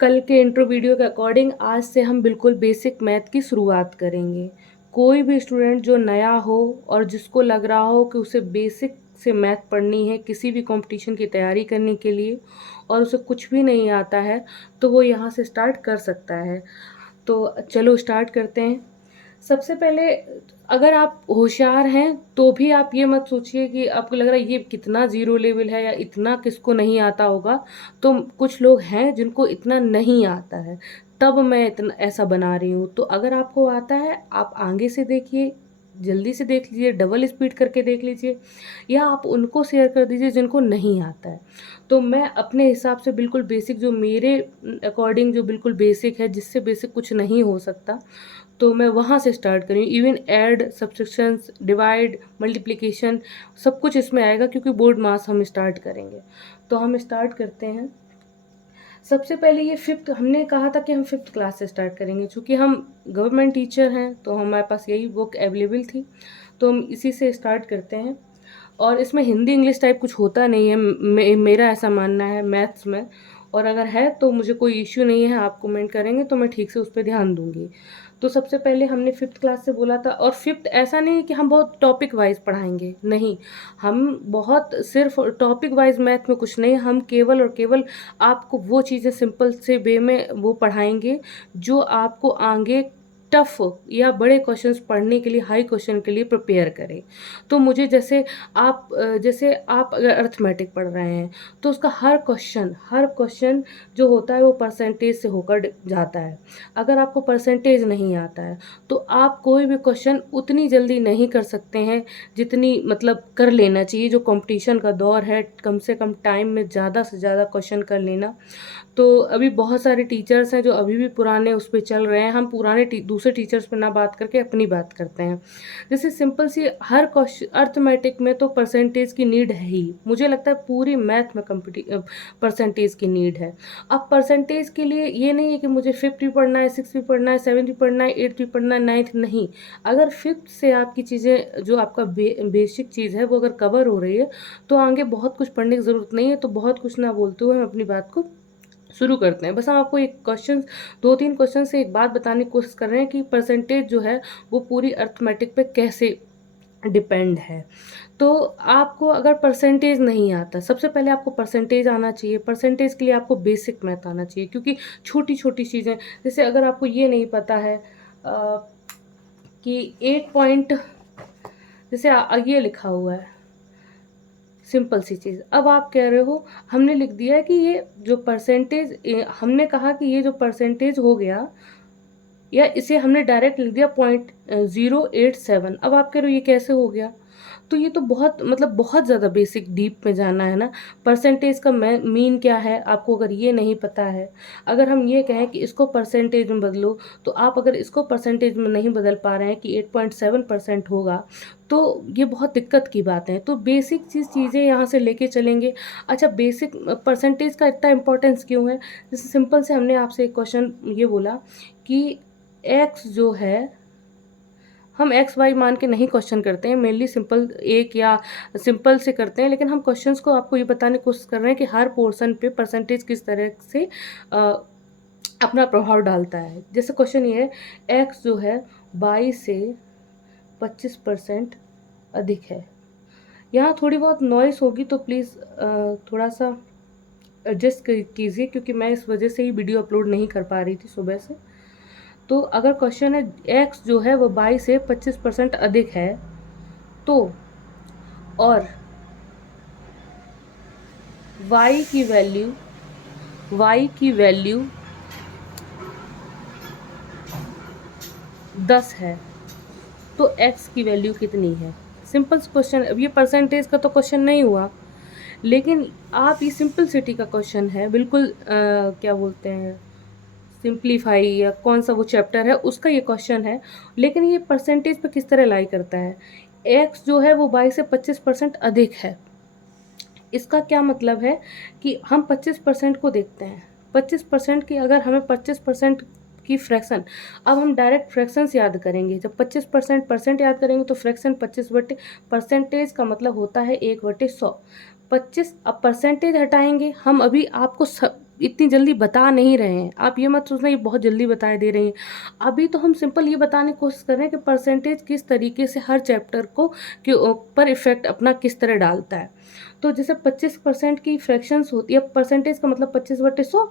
कल के intro video के अकॉर्डिंग आज से हम बिल्कुल बेसिक मैथ की शुरुआत करेंगे। कोई भी स्टूडेंट जो नया हो और जिसको लग रहा हो कि उसे बेसिक से मैथ पढ़नी है किसी भी कंपटीशन की तैयारी करने के लिए और उसे कुछ भी नहीं आता है, तो वो यहाँ से स्टार्ट कर सकता है। तो चलो स्टार्ट करते हैं। सबसे पहले अगर आप होशियार हैं तो भी आप ये मत सोचिए कि आपको लग रहा है ये कितना ज़ीरो लेवल है या इतना किसको नहीं आता होगा। तो कुछ लोग हैं जिनको इतना नहीं आता है, तब मैं इतना ऐसा बना रही हूँ। तो अगर आपको आता है आप आगे से देखिए, जल्दी से देख लीजिए, डबल स्पीड करके देख लीजिए, या आप उनको शेयर कर दीजिए जिनको नहीं आता है। तो मैं अपने हिसाब से बिल्कुल बेसिक, जो मेरे अकॉर्डिंग जो बिल्कुल बेसिक है, जिससे बेसिक कुछ नहीं हो सकता, तो मैं वहाँ से स्टार्ट करी। Even add, subtractions, divide, multiplication सब कुछ इसमें आएगा क्योंकि बोर्ड मास हम स्टार्ट करेंगे। तो हम स्टार्ट करते हैं। सबसे पहले ये फिफ्थ, हमने कहा था कि हम फिफ्थ क्लास से स्टार्ट करेंगे। चूँकि हम गवर्नमेंट टीचर हैं तो हमारे पास यही बुक अवेलेबल थी, तो हम इसी से स्टार्ट करते हैं। और इसमें हिंदी इंग्लिश टाइप कुछ होता नहीं है, मेरा ऐसा मानना है मैथ्स में। और अगर है तो मुझे कोई इश्यू नहीं है, आप कमेंट करेंगे तो मैं ठीक से उस पर ध्यान दूंगी। तो सबसे पहले हमने फिफ्थ क्लास से बोला था, और फिफ्थ ऐसा नहीं है कि हम बहुत टॉपिक वाइज पढ़ाएंगे, नहीं। हम बहुत सिर्फ टॉपिक वाइज मैथ में कुछ नहीं, हम केवल और केवल आपको वो चीज़ें सिंपल से वे में वो पढ़ाएंगे जो आपको आगे टफ या बड़े क्वेश्चंस पढ़ने के लिए, हाई क्वेश्चन के लिए प्रिपेयर करें। तो मुझे जैसे आप अगर अर्थमेटिक पढ़ रहे हैं तो उसका हर क्वेश्चन जो होता है वो परसेंटेज से होकर जाता है। अगर आपको परसेंटेज नहीं आता है तो आप कोई भी क्वेश्चन उतनी जल्दी नहीं कर सकते हैं जितनी मतलब कर लेना चाहिए। जो कंपटीशन का दौर है, कम से कम टाइम में ज़्यादा से ज़्यादा क्वेश्चन कर लेना। तो अभी बहुत सारे टीचर्स हैं जो अभी भी पुराने उस पे चल रहे हैं। हम पुराने दूसरे टीचर्स पे ना बात करके अपनी बात करते हैं। जैसे सिंपल सी हर क्वेश्चन, अर्थमेटिक में तो परसेंटेज की नीड है ही, मुझे लगता है पूरी मैथ में परसेंटेज की नीड है। अब परसेंटेज के लिए ये नहीं है कि मुझे फिफ्थ भी पढ़ना है, सिक्स भी पढ़ना है, सेवन्थ भी पढ़ना है, एट्थ भी पढ़ना है, नाइन्थ नहीं। अगर फिफ्थ से आपकी चीज़ें, जो आपका बेसिक चीज़ है वो अगर कवर हो रही है तो आगे बहुत कुछ पढ़ने की ज़रूरत नहीं है। तो बहुत कुछ ना बोलते हुए हम अपनी बात को शुरू करते हैं। बस हम आपको एक क्वेश्चन, दो तीन क्वेश्चन से एक बात बताने की कोशिश कर रहे हैं कि परसेंटेज जो है वो पूरी अर्थमेटिक पे कैसे डिपेंड है। तो आपको अगर परसेंटेज नहीं आता, सबसे पहले आपको परसेंटेज आना चाहिए। परसेंटेज के लिए आपको बेसिक मैथ आना चाहिए, क्योंकि छोटी छोटी चीज़ें, जैसे अगर आपको ये नहीं पता है कि 8 पॉइंट, जैसे ये लिखा हुआ है, सिंपल सी चीज़। अब आप कह रहे हो, हमने लिख दिया है कि ये जो परसेंटेज, हमने कहा कि ये जो परसेंटेज हो गया, या इसे हमने डायरेक्ट लिख दिया 0.087। अब आप कह रहे हो ये कैसे हो गया? तो ये तो बहुत मतलब बहुत ज़्यादा बेसिक डीप में जाना है ना। परसेंटेज का मीन क्या है आपको अगर ये नहीं पता है, अगर हम ये कहें कि इसको परसेंटेज में बदलो, तो आप अगर इसको परसेंटेज में नहीं बदल पा रहे हैं कि 8.7% होगा, तो ये बहुत दिक्कत की बात है। तो बेसिक चीज़ें यहाँ से लेके चलेंगे। अच्छा, बेसिक परसेंटेज का इतना इम्पोर्टेंस क्यों है? जैसे सिंपल से हमने आपसे एक क्वेश्चन ये बोला कि एक्स जो है, हम एक्स वाई मान के नहीं क्वेश्चन करते हैं, मेनली सिंपल एक या सिंपल से करते हैं, लेकिन हम क्वेश्चंस को आपको ये बताने की कोशिश कर रहे हैं कि हर पोर्शन पे परसेंटेज किस तरह से अपना प्रभाव डालता है। जैसे क्वेश्चन ये है, एक्स जो है 22 से 25% अधिक है। यहाँ थोड़ी बहुत नॉइस होगी तो प्लीज़ थोड़ा सा एडजस्ट कीजिए, क्योंकि मैं इस वजह से ही वीडियो अपलोड नहीं कर पा रही थी सुबह से। तो अगर क्वेश्चन है एक्स जो है वो 22 से 25% अधिक है, तो और y की वैल्यू 10 है, तो x की वैल्यू कितनी है? Simple question. अब ये परसेंटेज का तो क्वेश्चन नहीं हुआ, लेकिन आप ये सिंपलिसिटी का क्वेश्चन है, बिल्कुल क्या बोलते हैं, सिंप्लीफाई या कौन सा वो चैप्टर है उसका ये क्वेश्चन है। लेकिन ये परसेंटेज पे किस तरह लाई करता है? एक्स जो है वो 22 से 25% अधिक है। इसका क्या मतलब है कि हम 25% को देखते हैं। 25% की, अगर हमें 25% की फ्रैक्शन, अब हम डायरेक्ट फ्रैक्शंस याद करेंगे। जब 25% परसेंट याद करेंगे तो फ्रैक्शन 25/, परसेंटेज का मतलब होता है 1/100। 25, अब परसेंटेज हटाएंगे हम, अभी आपको इतनी जल्दी बता नहीं रहे हैं। आप ये मत सोचना ये बहुत जल्दी बताए दे रहे हैं। अभी तो हम सिंपल ये बताने की कोशिश कर रहे हैं कि परसेंटेज किस तरीके से हर चैप्टर को के ऊपर इफेक्ट अपना किस तरह डालता है। तो जैसे 25% की फ्रैक्शंस होती है, परसेंटेज का मतलब 25/100,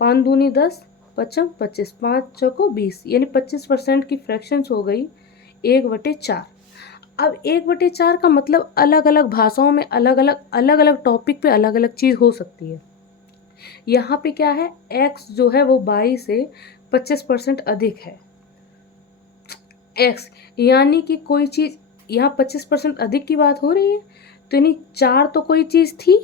5 दूनी 10, पचम 25, 5 चौको 20, यानी 25% की फ्रैक्शंस हो गई 1/4। अब 1/4 का मतलब अलग अलग भाषाओं में अलग अलग टॉपिक पे अलग अलग चीज़ हो सकती है। यहाँ पे क्या है, x जो है वो 22 से 25% अधिक है। x यानी कि कोई चीज़ यहाँ 25% अधिक की बात हो रही है, तो यानी 4 तो कोई चीज़ थी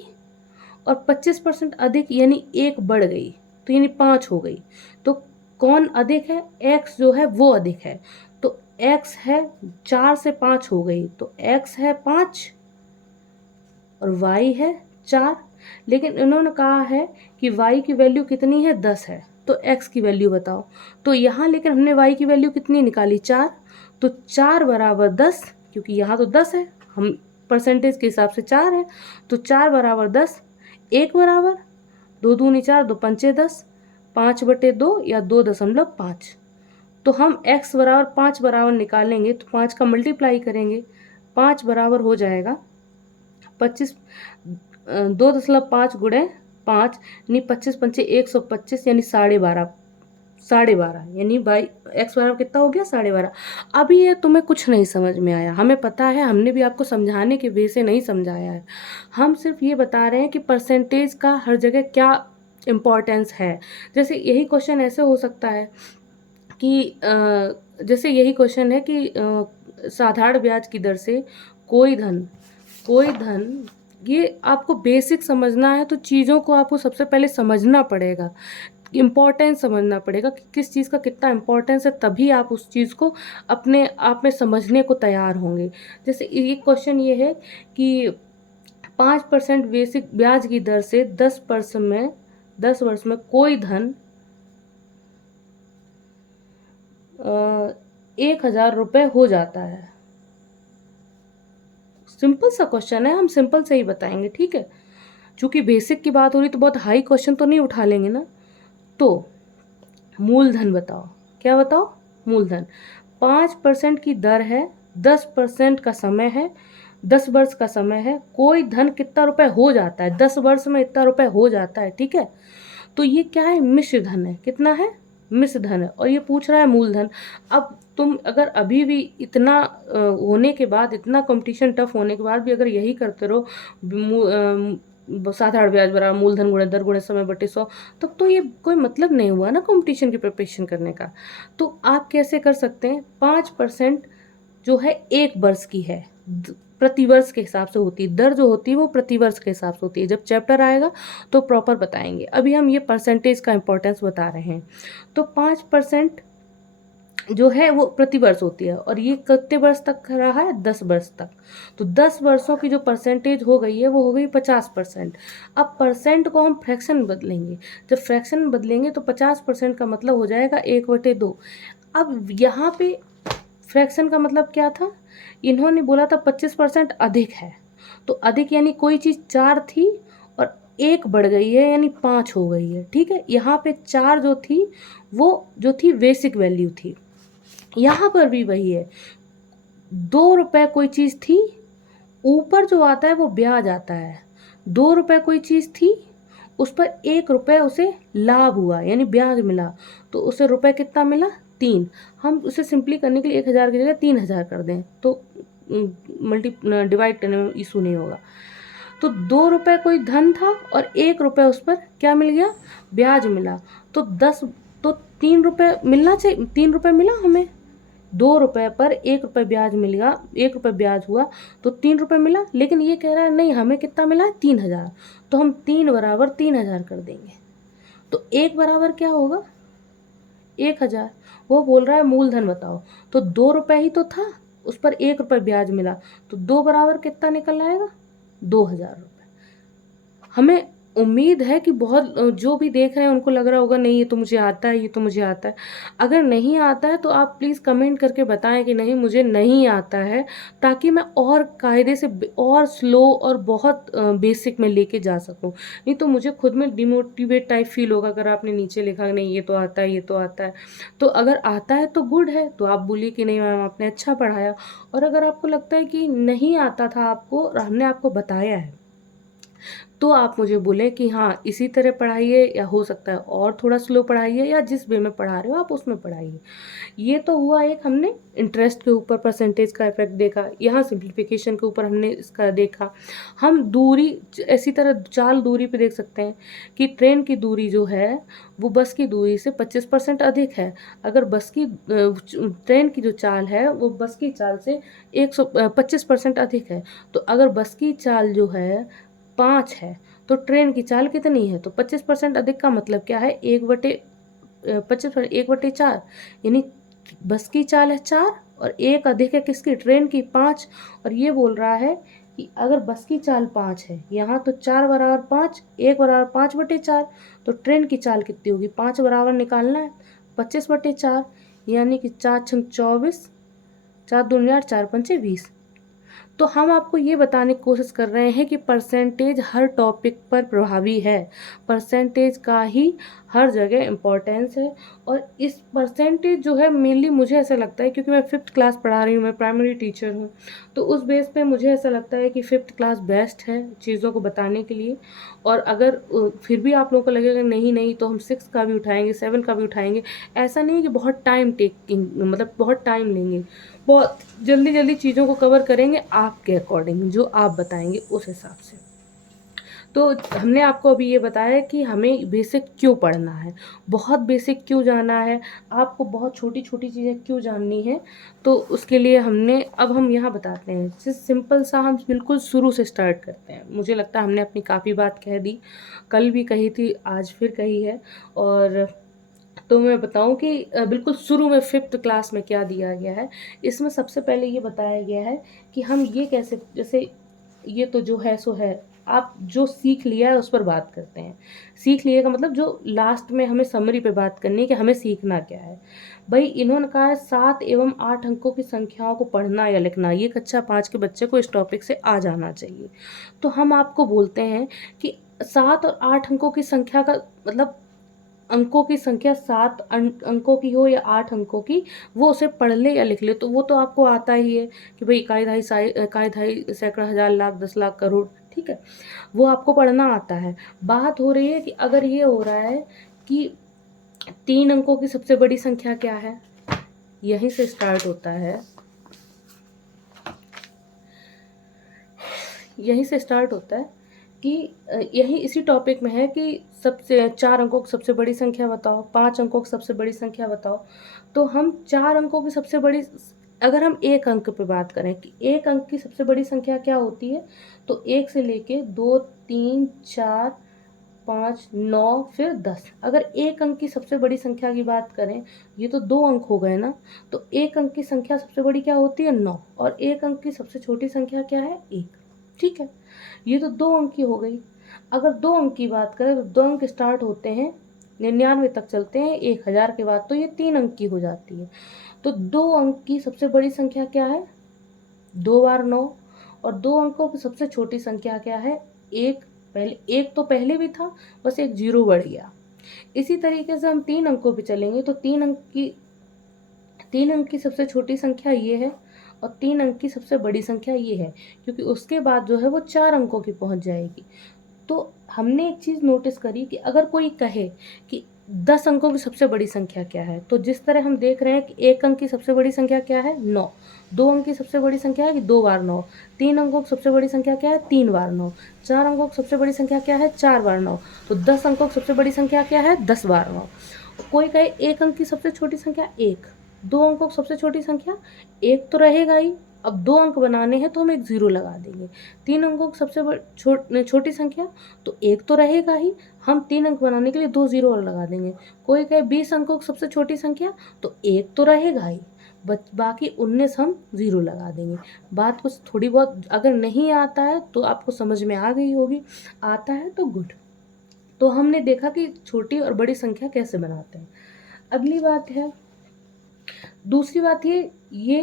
और 25% अधिक यानी 1 बढ़ गई, तो यानी 5 हो गई। तो कौन अधिक है, x जो है वो अधिक है। तो x है 4 से 5 हो गई, तो x है 5 और y है 4। लेकिन इन्होंने कहा है कि y की वैल्यू कितनी है, 10 है, तो x की वैल्यू बताओ। तो यहाँ लेकिन हमने y की वैल्यू कितनी निकाली, 4, तो 4 बराबर 10, क्योंकि यहाँ तो 10 है, हम परसेंटेज के हिसाब से 4 है, तो 4 बराबर 10, 1 बराबर 2 दूनी 4, 2 पंचे 10, 5/2 या 2.5। तो हम x बराबर 5 बराबर निकालेंगे तो 5 का मल्टीप्लाई करेंगे, 5 बराबर हो जाएगा 25, 2.5 गुणे 5 यानी 25 पंचे 125 यानी 12.5 यानी बाई x बराबर कितना हो गया, 12.5। अभी ये तुम्हें कुछ नहीं समझ में आया, हमें पता है, हमने भी आपको समझाने के वे से नहीं समझाया है। हम सिर्फ ये बता रहे हैं कि परसेंटेज का हर जगह क्या इम्पोर्टेंस है। जैसे यही क्वेश्चन ऐसे हो सकता है कि जैसे यही क्वेश्चन है कि साधारण ब्याज की दर से कोई धन, ये आपको बेसिक समझना है तो चीज़ों को आपको सबसे पहले समझना पड़ेगा, इम्पोर्टेंस समझना पड़ेगा कि किस चीज़ का कितना इम्पोर्टेंस है, तभी आप उस चीज़ को अपने आप में समझने को तैयार होंगे। जैसे ये क्वेश्चन ये है कि 5% बेसिक ब्याज की दर से 10 वर्ष में कोई धन 1,000 रुपये हो जाता है। सिंपल सा क्वेश्चन है, हम सिंपल से ही बताएंगे, ठीक है। चूंकि बेसिक की बात हो रही तो बहुत हाई क्वेश्चन तो नहीं उठा लेंगे ना। तो मूलधन बताओ, क्या बताओ, मूलधन 5% की दर है, 10% का समय है, 10 वर्ष का समय है, कोई धन कितना रुपए हो जाता है, 10 वर्ष में इतना रुपए हो जाता है, ठीक है। तो ये क्या है, मिश्र धन है, कितना है, मिश्र धन है, और ये पूछ रहा है मूलधन। अब तुम अगर अभी भी इतना होने के बाद, इतना कंपटीशन टफ होने के बाद भी अगर यही करते रहो, साधारण ब्याज बराबर मूलधन गुणे दर गुणे समय बटे 100, तब तो ये कोई मतलब नहीं हुआ ना कंपटीशन की प्रिपरेशन करने का। तो आप कैसे कर सकते हैं, 5% जो है 1 वर्ष की है, प्रतिवर्ष के हिसाब से होती है, दर जो होती है वो प्रतिवर्ष के हिसाब से होती है। जब चैप्टर आएगा तो प्रॉपर बताएंगे, अभी हम ये परसेंटेज का इंपॉर्टेंस बता रहे हैं। तो 5% जो है वो प्रतिवर्ष होती है, और ये कितने वर्ष तक रहा है, 10 वर्ष तक। तो 10 वर्षों की जो परसेंटेज हो गई है वो हो गई 50%। अब परसेंट को हम फ्रैक्शन बदलेंगे, जब फ्रैक्शन बदलेंगे तो 50% का मतलब हो जाएगा 1/2। अब यहाँ पे फ्रैक्शन का मतलब क्या था, इन्होंने बोला था 25% अधिक है, तो अधिक यानी कोई चीज़ 4 थी और 1 बढ़ गई है यानी 5 हो गई है, ठीक है। यहाँ पे 4 जो थी वो जो थी बेसिक वैल्यू थी, यहाँ पर भी वही है, 2 रुपए कोई चीज़ थी, ऊपर जो आता है वो ब्याज आता है, 2 रुपए कोई चीज़ थी, उस पर 1 रुपए उसे लाभ हुआ यानी ब्याज मिला, तो उसे रुपए कितना मिला, 3। हम उसे सिंपली करने के लिए 1,000 की जगह 3,000 कर दें तो डिवाइड करने में इशू नहीं होगा। तो 2 रुपए कोई धन था और 1 रुपए उस पर क्या मिल गया, ब्याज मिला, तो 10, तो 3 रुपए मिलना चाहिए, 3 रुपए मिला हमें, 2 रुपए पर 1 रुपए ब्याज मिल गया, 1 रुपए ब्याज हुआ तो 3 रुपए मिला। लेकिन ये कह रहा है नहीं हमें कितना मिला है, 3,000, तो हम 3 बराबर 3,000 कर देंगे। तो 1 बराबर क्या होगा, 1,000। वो बोल रहा है मूलधन बताओ, तो 2 रुपए ही तो था, उस पर 1 रुपए ब्याज मिला, तो 2 बराबर कितना निकल आएगा, 2,000 रुपये। हमें उम्मीद है कि बहुत जो भी देख रहे हैं उनको लग रहा होगा नहीं ये तो मुझे आता है, ये तो मुझे आता है। अगर नहीं आता है तो आप प्लीज़ कमेंट करके बताएँ कि नहीं मुझे नहीं आता है, ताकि मैं और कायदे से और स्लो और बहुत बेसिक में लेके जा सकूँ। नहीं तो मुझे खुद में डिमोटिवेट टाइप फ़ील होगा अगर आपने नीचे लिखा नहीं ये तो आता है, ये तो आता है। तो अगर आता है तो गुड है, तो आप बोलिए कि नहीं मैम आपने अच्छा पढ़ाया। और अगर आपको लगता है कि नहीं आता था आपको और हमने आपको बताया है, तो आप मुझे बोलें कि हाँ, इसी तरह पढ़ाइए या हो सकता है और थोड़ा स्लो पढ़ाइए या जिस वे में पढ़ा रहे हो आप उसमें पढ़ाइए। ये तो हुआ एक हमने इंटरेस्ट के ऊपर परसेंटेज का इफ़ेक्ट देखा, यहाँ सिम्प्लिफिकेशन के ऊपर हमने इसका देखा। हम दूरी इसी तरह चाल दूरी पे देख सकते हैं कि ट्रेन की दूरी जो है, वो बस की दूरी से 25% अधिक है। अगर ट्रेन की जो चाल है, वो बस की चाल से 25% अधिक है। तो अगर बस की चाल जो है 5 है, तो ट्रेन की चाल कितनी है? तो 25% अधिक का मतलब क्या है? 1/4 यानी बस की चाल है 4 और 1 अधिक है किसकी? ट्रेन की 5। और ये बोल रहा है कि अगर बस की चाल 5 है, यहाँ तो 4 बराबर 5, 1 बराबर 5/4, तो ट्रेन की चाल कितनी होगी? 5 बराबर निकालना है, 25/4 यानी कि 4 छंग 24, 4 दूनी 8, 4 पंचे 20। तो हम आपको ये बताने की कोशिश कर रहे हैं कि परसेंटेज हर टॉपिक पर प्रभावी है। परसेंटेज का ही हर जगह इम्पोर्टेंस है। और इस परसेंटेज जो है मेनली मुझे ऐसा लगता है, क्योंकि मैं 5th क्लास पढ़ा रही हूँ, मैं प्राइमरी टीचर हूँ, तो उस बेस पे मुझे ऐसा लगता है कि 5th क्लास बेस्ट है चीज़ों को बताने के लिए। और अगर फिर भी आप लोगों को लगेगा नहीं नहीं तो हम 6 का भी उठाएंगे, 7 का भी उठाएंगे। ऐसा नहीं है कि बहुत टाइम टेकिंग, मतलब बहुत टाइम लेंगे, बहुत जल्दी जल्दी चीज़ों को कवर करेंगे आपके अकॉर्डिंग, जो आप बताएंगे उस हिसाब से। तो हमने आपको अभी ये बताया कि हमें बेसिक क्यों पढ़ना है, बहुत बेसिक क्यों जाना है, आपको बहुत छोटी छोटी चीज़ें क्यों जाननी है। तो उसके लिए अब हम यहाँ बताते हैं, सिंपल सा हम बिल्कुल शुरू से स्टार्ट करते हैं। मुझे लगता है हमने अपनी काफ़ी बात कह दी, कल भी कही थी, आज फिर कही है। और तो मैं बताऊँ कि बिल्कुल शुरू में 5th क्लास में क्या दिया गया है। इसमें सबसे पहले ये बताया गया है कि हम ये कैसे, जैसे ये तो जो है सो है, आप जो सीख लिया है उस पर बात करते हैं। सीख लिए का मतलब जो लास्ट में हमें समरी पे बात करनी है कि हमें सीखना क्या है। भई इन्होंने कहा है 7 एवं 8 अंकों की संख्याओं को पढ़ना या लिखना, ये कक्षा 5 के बच्चे को इस टॉपिक से आ जाना चाहिए। तो हम आपको बोलते हैं कि 7 और 8 अंकों की संख्या का मतलब अंकों की संख्या 7 अंकों की हो या 8 अंकों की, वो उसे पढ़ ले या लिख ले, तो वो तो आपको आता ही है कि भाई इकाई दहाई सैकड़ा हज़ार लाख 10 लाख करोड़, ठीक है? वो आपको पढ़ना आता है। बात हो रही है कि अगर ये हो रहा है कि 3 अंकों की सबसे बड़ी संख्या क्या है? यहीं से स्टार्ट होता है। यहीं से स्टार्ट होता है कि यही इसी टॉपिक में है कि सबसे 4 अंकों की सबसे बड़ी संख्या बताओ, 5 अंकों की सबसे बड़ी संख्या बताओ। तो हम 4 अंकों की सबसे बड़ी, अगर हम 1 अंक पे बात करें कि 1 अंक की सबसे बड़ी संख्या क्या होती है, तो 1 से लेके 2, 3, 4, 5, 9 फिर 10। अगर 1 अंक की सबसे बड़ी संख्या की बात करें, ये तो 2 अंक हो गए ना, तो 1 अंक की संख्या सबसे बड़ी क्या होती है? 9। और 1 अंक की सबसे छोटी संख्या क्या है? 1। ठीक है, ये तो 2 अंक की हो गई। अगर 2 अंक की बात करें तो 2 अंक स्टार्ट होते हैं 99 तक चलते हैं, 1000 के बाद तो ये 3 अंक की हो जाती है। तो 2 अंक की सबसे बड़ी संख्या क्या है? 2 बार 9। और 2 अंकों की सबसे छोटी संख्या क्या है? 1। पहले 1 तो पहले भी था, बस एक 0 बढ़ गया। इसी तरीके से हम 3 अंकों पे चलेंगे तो 3 अंक की सबसे छोटी संख्या ये है और 3 अंक की सबसे बड़ी संख्या ये है, क्योंकि उसके बाद जो है वो 4 अंकों की पहुंच जाएगी। तो हमने एक चीज़ नोटिस करी कि अगर कोई कहे कि 10 अंकों की सबसे बड़ी संख्या क्या है, तो जिस तरह हम देख रहे हैं कि 1 अंक की सबसे बड़ी संख्या क्या है? 9। 2 अंक की सबसे बड़ी संख्या है कि 2 बार 9। 3 अंकों की सबसे बड़ी संख्या क्या है? 3 बार 9। 4 अंकों की सबसे बड़ी संख्या क्या है? 4 बार 9। तो 10 अंकों की सबसे बड़ी संख्या क्या है? 10 बार 9। कोई कहे 1 अंक की सबसे छोटी संख्या 1। 2 अंकों की सबसे छोटी संख्या 1 तो रहेगा ही। अब 2 अंक बनाने हैं तो हम एक 0 लगा देंगे। 3 अंकों की सबसे छोटी संख्या, तो 1 तो रहेगा ही, हम 3 अंक बनाने के लिए 2 0 और लगा देंगे। कोई कहे 20 अंकों की सबसे छोटी संख्या, तो 1 तो रहेगा ही, बाकी 19 हम 0 लगा देंगे। बात कुछ थोड़ी बहुत अगर नहीं आता है तो आपको समझ में आ गई होगी, आता है तो गुड। तो हमने देखा कि छोटी और बड़ी संख्या कैसे बनाते हैं। अगली बात है, दूसरी बात ये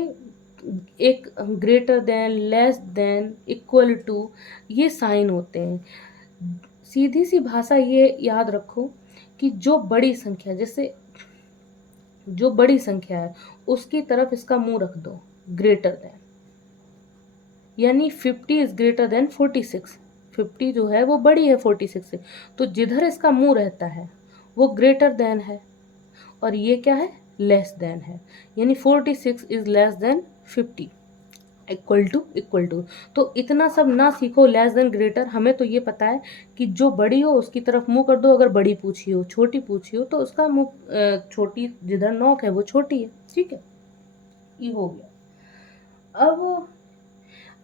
एक greater than, less than, equal to, ये साइन होते हैं। सीधी सी भाषा ये याद रखो कि जो बड़ी संख्या, जैसे जो बड़ी संख्या है उसकी तरफ इसका मुंह रख दो, ग्रेटर देन, यानी 50 इज ग्रेटर देन 46। 50 जो है वो बड़ी है 46 से, तो जिधर इसका मुंह रहता है वो ग्रेटर देन है, और ये क्या है, लेस देन है, यानी 46 is less than 50, equal to. तो इतना सब ना सीखो, लेस देन, ग्रेटर, हमें तो ये पता है कि जो बड़ी हो उसकी तरफ मुंह कर दो, अगर बड़ी पूछी हो, छोटी पूछी हो तो उसका मुंह, छोटी जिधर नोक है वो छोटी है, ठीक है, ये हो गया। अब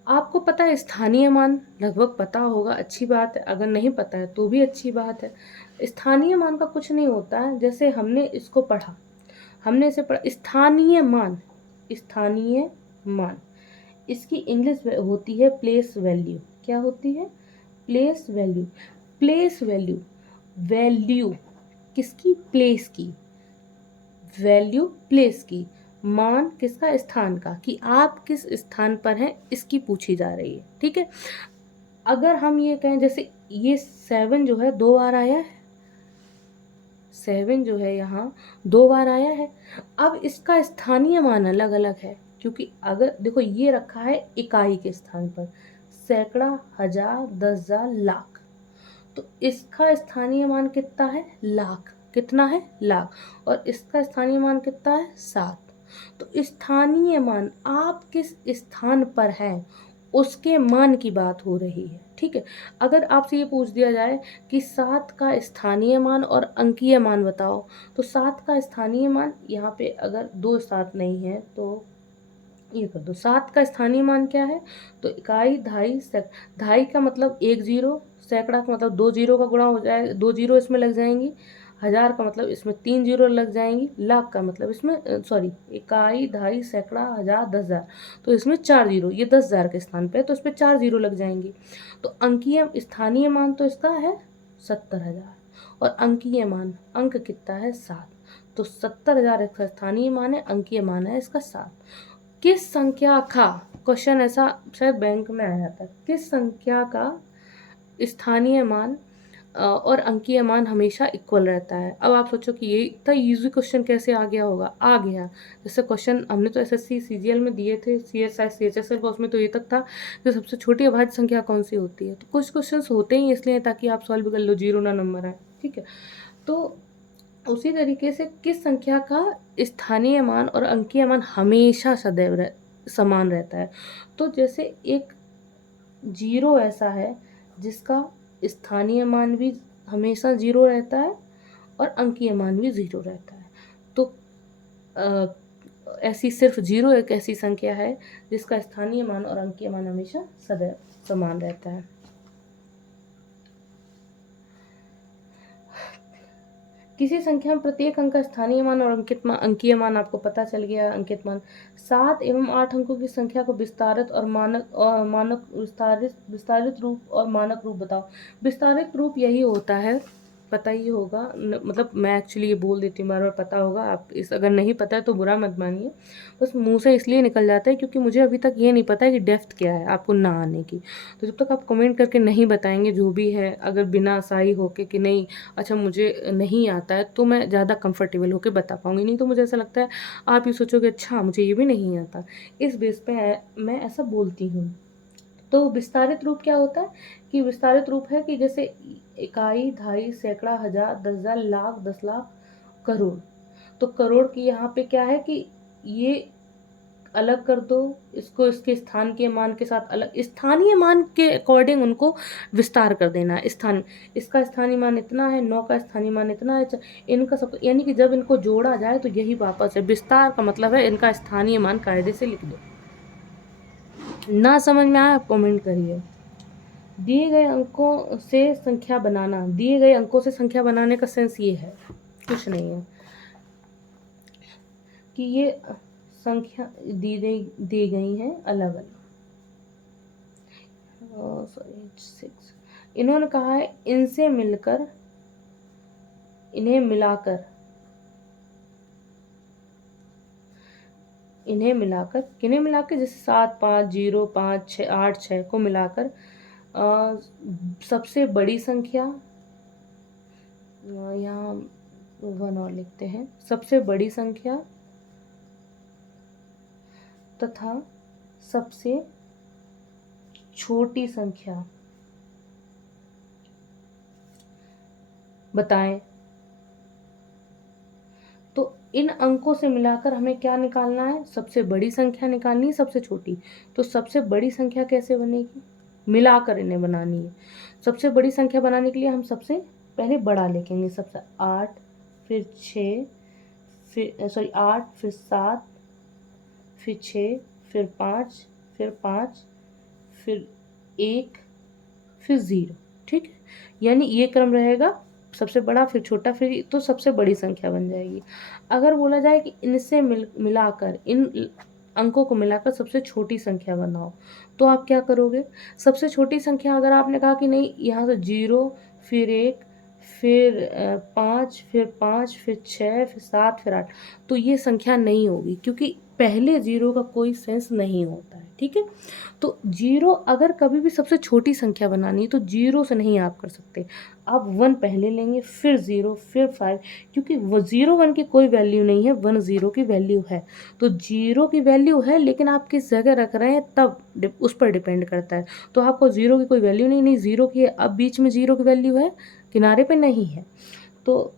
आपको पता है स्थानीय मान, लगभग पता होगा, अच्छी बात है, अगर नहीं पता है तो भी अच्छी बात है। स्थानीय मान का कुछ नहीं होता है, जैसे हमने इसको पढ़ा, हमने इसे पढ़ा, स्थानीय मान, स्थानीय मान, इसकी इंग्लिश होती है प्लेस वैल्यू। क्या होती है, place value. Place value, value किसकी, प्लेस की, वैल्यू प्लेस की, मान किसका, स्थान का, कि आप किस स्थान पर हैं इसकी पूछी जा रही है, ठीक है। अगर हम ये कहें, जैसे ये 7 जो है 2 बार आया है, 7 जो है यहाँ 2 बार आया है। अब इसका स्थानीय मान अलग अलग है, क्योंकि अगर देखो ये रखा है इकाई के स्थान पर, सैकड़ा, हजार, 10,000, लाख, तो इसका स्थानीय मान कितना है, लाख, कितना है, लाख, और इसका स्थानीय मान कितना है, 7। तो स्थानीय मान, आप किस स्थान पर हैं उसके मान की बात हो रही है, ठीक है। अगर आपसे ये पूछ दिया जाए कि 7 का स्थानीय मान और अंकीय मान बताओ, तो 7 का स्थानीय मान, यहाँ पे अगर 2 7 नहीं है तो ये कर दो, 7 का स्थानीय मान क्या है, तो इकाई, ढाई, ढाई का मतलब 1 जीरो, सैकड़ा का मतलब 2 जीरो का गुणा हो जाए, 2 जीरो इसमें लग जाएंगी, हजार का मतलब इसमें 3 जीरो लग जाएंगी, लाख का मतलब इसमें सॉरी, इकाई, ढाई, सैकड़ा, हजार, 10,000, तो इसमें 4 जीरो, ये 10,000 के स्थान पे है तो इसमें 4 जीरो लग जाएंगी। तो अंकीय स्थानीय मान तो इसका है 70,000, और अंकीय मान, अंक कितना है, 7, तो 70,000 इसका स्थानीय मान है, अंकीय मान है इसका 7। किस संख्या का, क्वेश्चन ऐसा शायद बैंक में आया था, किस संख्या का स्थानीय मान और अंकीय मान हमेशा इक्वल रहता है। अब आप सोचो कि ये इतना इजी क्वेश्चन कैसे आ गया होगा, आ गया। जैसे क्वेश्चन हमने तो एसएससी सीजीएल में दिए थे, सीएसआई सीएचएसएल का, उसमें तो ये तक था कि सबसे छोटी अभाज्य संख्या कौन सी होती है। तो कुछ क्वेश्चन होते ही इसलिए ताकि आप सॉल्व कर लो, जीरो ना नंबर आए, ठीक है। तो उसी तरीके से किस संख्या का स्थानीय मान और अंकीय मान हमेशा सदैव समान रहता है। तो जैसे एक जीरो ऐसा है जिसका स्थानीय मान भी हमेशा जीरो रहता है और अंकीय मान भी जीरो रहता है। तो ऐसी सिर्फ जीरो एक ऐसी संख्या है जिसका स्थानीय मान और अंकीय मान हमेशा सदैव समान रहता है। किसी संख्या में प्रत्येक अंक का स्थानीय मान और अंकीय मान आपको पता चल गया। अंकित मान 7 एवं 8 अंकों की संख्या को विस्तारित और मानक विस्तारित रूप और मानक रूप बताओ। विस्तारित रूप यही होता है, पता ही होगा, मतलब मैं एक्चुअली ये बोल देती हूँ बार बार, पता होगा आप इस, अगर नहीं पता है तो बुरा मत मानिए, बस मुंह से इसलिए निकल जाता है क्योंकि मुझे अभी तक ये नहीं पता है कि डेप्थ क्या है आपको ना आने की। तो जब तक आप कमेंट करके नहीं बताएंगे जो भी है, अगर बिना साई होके कि नहीं अच्छा मुझे नहीं आता है, तो मैं ज़्यादा कंफर्टेबल होकर बता पाऊँगी। नहीं तो मुझे ऐसा लगता है आप ये सोचोगे अच्छा मुझे ये भी नहीं आता, इस बेस पे मैं ऐसा बोलती हूँ। तो विस्तारित रूप क्या होता है कि विस्तारित रूप है कि जैसे इकाई, ढाई, सैकड़ा, हजार, 10,000, लाख, 10 लाख, करोड़। तो करोड़ की यहाँ पे क्या है कि ये अलग कर दो, इसको इसके स्थान के मान के साथ अलग, स्थानीय मान के अकॉर्डिंग उनको विस्तार कर देना। स्थान, इसका स्थानीय मान इतना है, 9 का स्थानीय मान इतना है, इनका सब, यानी कि जब इनको जोड़ा जाए तो यही वापस है। विस्तार का मतलब है इनका स्थानीय मान कायदे से लिख दो। ना समझ में आया आप कमेंट करिए। दिए गए अंकों से संख्या बनाना, दिए गए अंकों से संख्या बनाने का सेंस ये है, कुछ नहीं है कि ये संख्या दी गई हैं अलग अलग। सॉरी 6, इन्होंने कहा है इनसे मिलकर इन्हें मिलाकर किन्हें मिलाकर, जैसे 7 5 0 5 6 8 6 को मिलाकर सबसे बड़ी संख्या, यहाँ 1 और लिखते हैं, सबसे बड़ी संख्या तथा सबसे छोटी संख्या बताएं। तो इन अंकों से मिलाकर हमें क्या निकालना है, सबसे बड़ी संख्या निकालनी है, सबसे छोटी। तो सबसे बड़ी संख्या कैसे बनेगी, मिलाकर इन्हें बनानी है। सबसे बड़ी संख्या बनाने के लिए हम सबसे पहले बड़ा लिखेंगे, सबसे 8 फिर 6 फिर 8 फिर 7 फिर 6 फिर 5 फिर 1 फिर 0। ठीक है, यानी ये क्रम रहेगा, सबसे बड़ा फिर छोटा फिर, तो सबसे बड़ी संख्या बन जाएगी। अगर बोला जाए कि इनसे मिलाकर, इन अंकों को मिलाकर सबसे छोटी संख्या बनाओ, तो आप क्या करोगे। सबसे छोटी संख्या अगर आपने कहा कि नहीं, यहाँ से 0 फिर 1 फिर 5 फिर 6 फिर 7 फिर 8, तो ये संख्या नहीं होगी, क्योंकि पहले 0 का कोई सेंस नहीं होता है। ठीक है, तो 0 अगर कभी भी सबसे छोटी संख्या बनानी है तो 0 से नहीं आप कर सकते, आप 1 पहले लेंगे फिर 0 फिर 5, क्योंकि वो 0 1 की कोई वैल्यू नहीं है, 1 0 की वैल्यू है। तो 0 की वैल्यू है, लेकिन आप किस जगह रख रहे हैं तब उस पर डिपेंड करता है। तो आपको 0 की कोई वैल्यू नहीं 0 की है, अब बीच में 0 की वैल्यू है, किनारे पे नहीं है, तो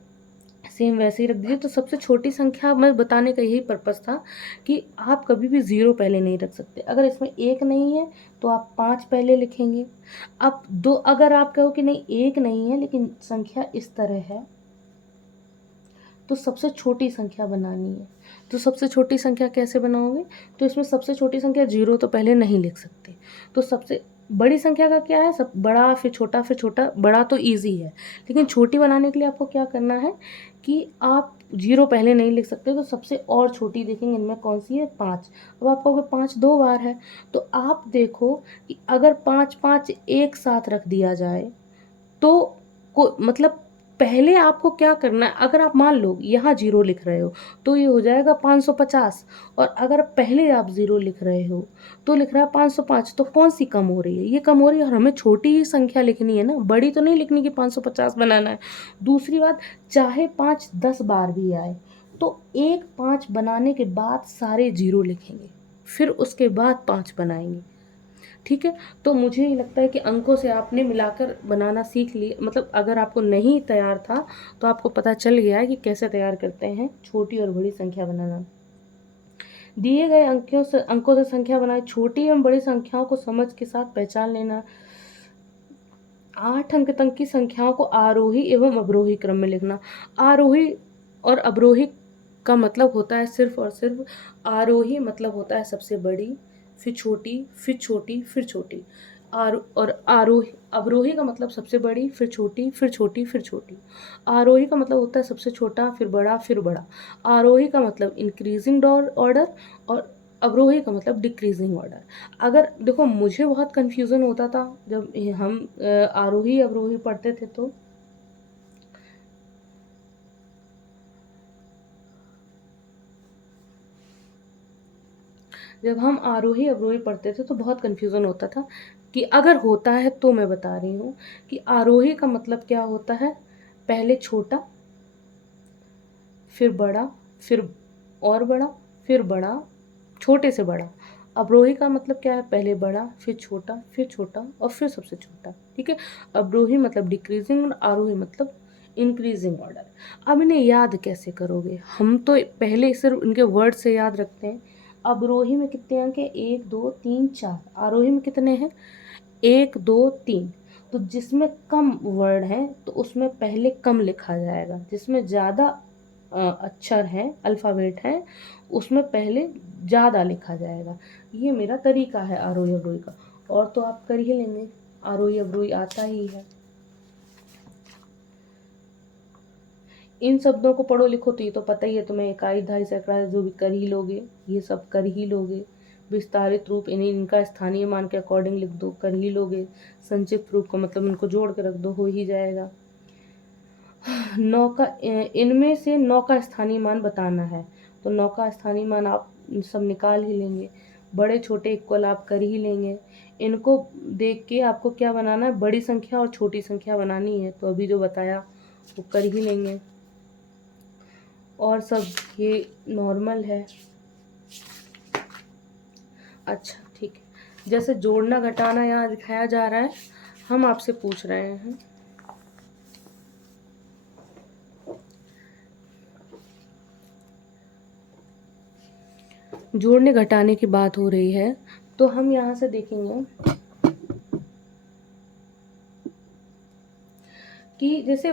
सेम वैसे ही रख दीजिए। तो सबसे छोटी संख्या मैं बताने का यही पर्पस था कि आप कभी भी 0 पहले नहीं रख सकते। अगर इसमें 1 नहीं है तो आप 5 पहले लिखेंगे। अब 2, अगर आप कहो कि नहीं 1 नहीं है लेकिन संख्या इस तरह है, तो सबसे छोटी संख्या बनानी है। तो सबसे छोटी संख्या कैसे बनाओगे, तो इसमें सबसे छोटी संख्या 0 तो पहले नहीं लिख सकते। तो सबसे बड़ी संख्या का क्या है, सब बड़ा फिर छोटा, बड़ा तो इजी है, लेकिन छोटी बनाने के लिए आपको क्या करना है कि आप 0 पहले नहीं लिख सकते, तो सबसे और छोटी देखेंगे इनमें कौन सी है, 5। अब आप कहोगे 5 2 बार है, तो आप देखो कि अगर 5 5 एक साथ रख दिया जाए तो मतलब पहले आपको क्या करना है, अगर आप मान लो यहाँ 0 लिख रहे हो तो ये हो जाएगा 550, और अगर पहले आप 0 लिख रहे हो तो लिख रहा है 505, तो कौन सी कम हो रही है, ये कम हो रही है, और हमें छोटी ही संख्या लिखनी है ना, बड़ी तो नहीं लिखनी कि 550 बनाना है। दूसरी बात, चाहे 5 10 बार भी आए तो एक 5 बनाने के बाद सारे 0 लिखेंगे, फिर उसके बाद 5 बनाएंगे। ठीक है, तो मुझे ये लगता है कि अंकों से आपने मिलाकर बनाना सीख लिया, मतलब अगर आपको नहीं तैयार था तो आपको पता चल गया है कि कैसे तैयार करते हैं छोटी और बड़ी संख्या बनाना। दिए गए अंकों से संख्या बनाए, छोटी एवं बड़ी संख्याओं को समझ के साथ पहचान लेना। 8 अंक तक की संख्याओं को आरोही एवं अवरोही क्रम में लिखना। आरोही और अवरोही का मतलब होता है सिर्फ और सिर्फ, आरोही मतलब होता है सबसे बड़ी, फिर छोटी, फिर छोटी, फिर छोटी। और आरोही अवरोही का मतलब सबसे बड़ी, फिर छोटी, फिर छोटी, फिर छोटी। आरोही का मतलब होता है सबसे छोटा, फिर बड़ा, फिर बड़ा। आरोही का मतलब इंक्रीजिंग ऑर्डर, और अवरोही का मतलब डिक्रीजिंग ऑर्डर। अगर देखो, मुझे बहुत कन्फ्यूज़न होता था जब हम आरोही अवरोही पढ़ते थे, तो जब हम आरोही अवरोही पढ़ते थे तो बहुत कन्फ्यूज़न होता था कि अगर होता है तो मैं बता रही हूँ कि आरोही का मतलब क्या होता है, पहले छोटा, फिर बड़ा, फिर और बड़ा, फिर बड़ा, छोटे से बड़ा। अवरोही का मतलब क्या है, पहले बड़ा, फिर छोटा और फिर सबसे छोटा। ठीक है, अवरोही मतलब डिक्रीजिंग और आरोही मतलब इंक्रीजिंग ऑर्डर। अब इन्हें याद कैसे करोगे, हम तो पहले सिर्फ इनके वर्ड से याद रखते हैं। अवरोही में कितने अंक हैं, 1 2 3 4। आरोही में कितने हैं, 1 2 3। तो जिसमें कम वर्ड हैं तो उसमें पहले कम लिखा जाएगा, जिसमें ज़्यादा अक्षर हैं, अल्फ़ाबेट हैं, उसमें पहले ज़्यादा लिखा जाएगा। ये मेरा तरीका है आरोही अवरोही का, और तो आप कर ही लेंगे, आरोही अवरोही आता ही है। इन शब्दों को पढ़ो लिखो तो ये तो पता ही है तुम्हें, इकाई दहाई सैकड़ा जो भी कर ही लोगे, ये सब कर ही लोगे। विस्तारित रूप इनका स्थानीय मान के अकॉर्डिंग लिख दो, कर ही लोगे। संक्षिप्त रूप का मतलब इनको जोड़ के रख दो, हो ही जाएगा। 9 का इनमें से 9 का स्थानीय मान बताना है। तो 9 का स्थानीय मान आप सब निकाल ही लेंगे, बड़े छोटे इक्वल आप कर ही लेंगे। इनको देख के आपको क्या बनाना है, बड़ी संख्या और छोटी संख्या बनानी है, तो अभी जो बताया वो कर ही लेंगे। और सब ये नॉर्मल है। अच्छा ठीक है, जैसे जोड़ना घटाना यहाँ दिखाया जा रहा है, हम आपसे पूछ रहे हैं जोड़ने घटाने की बात हो रही है, तो हम यहाँ से देखेंगे कि जैसे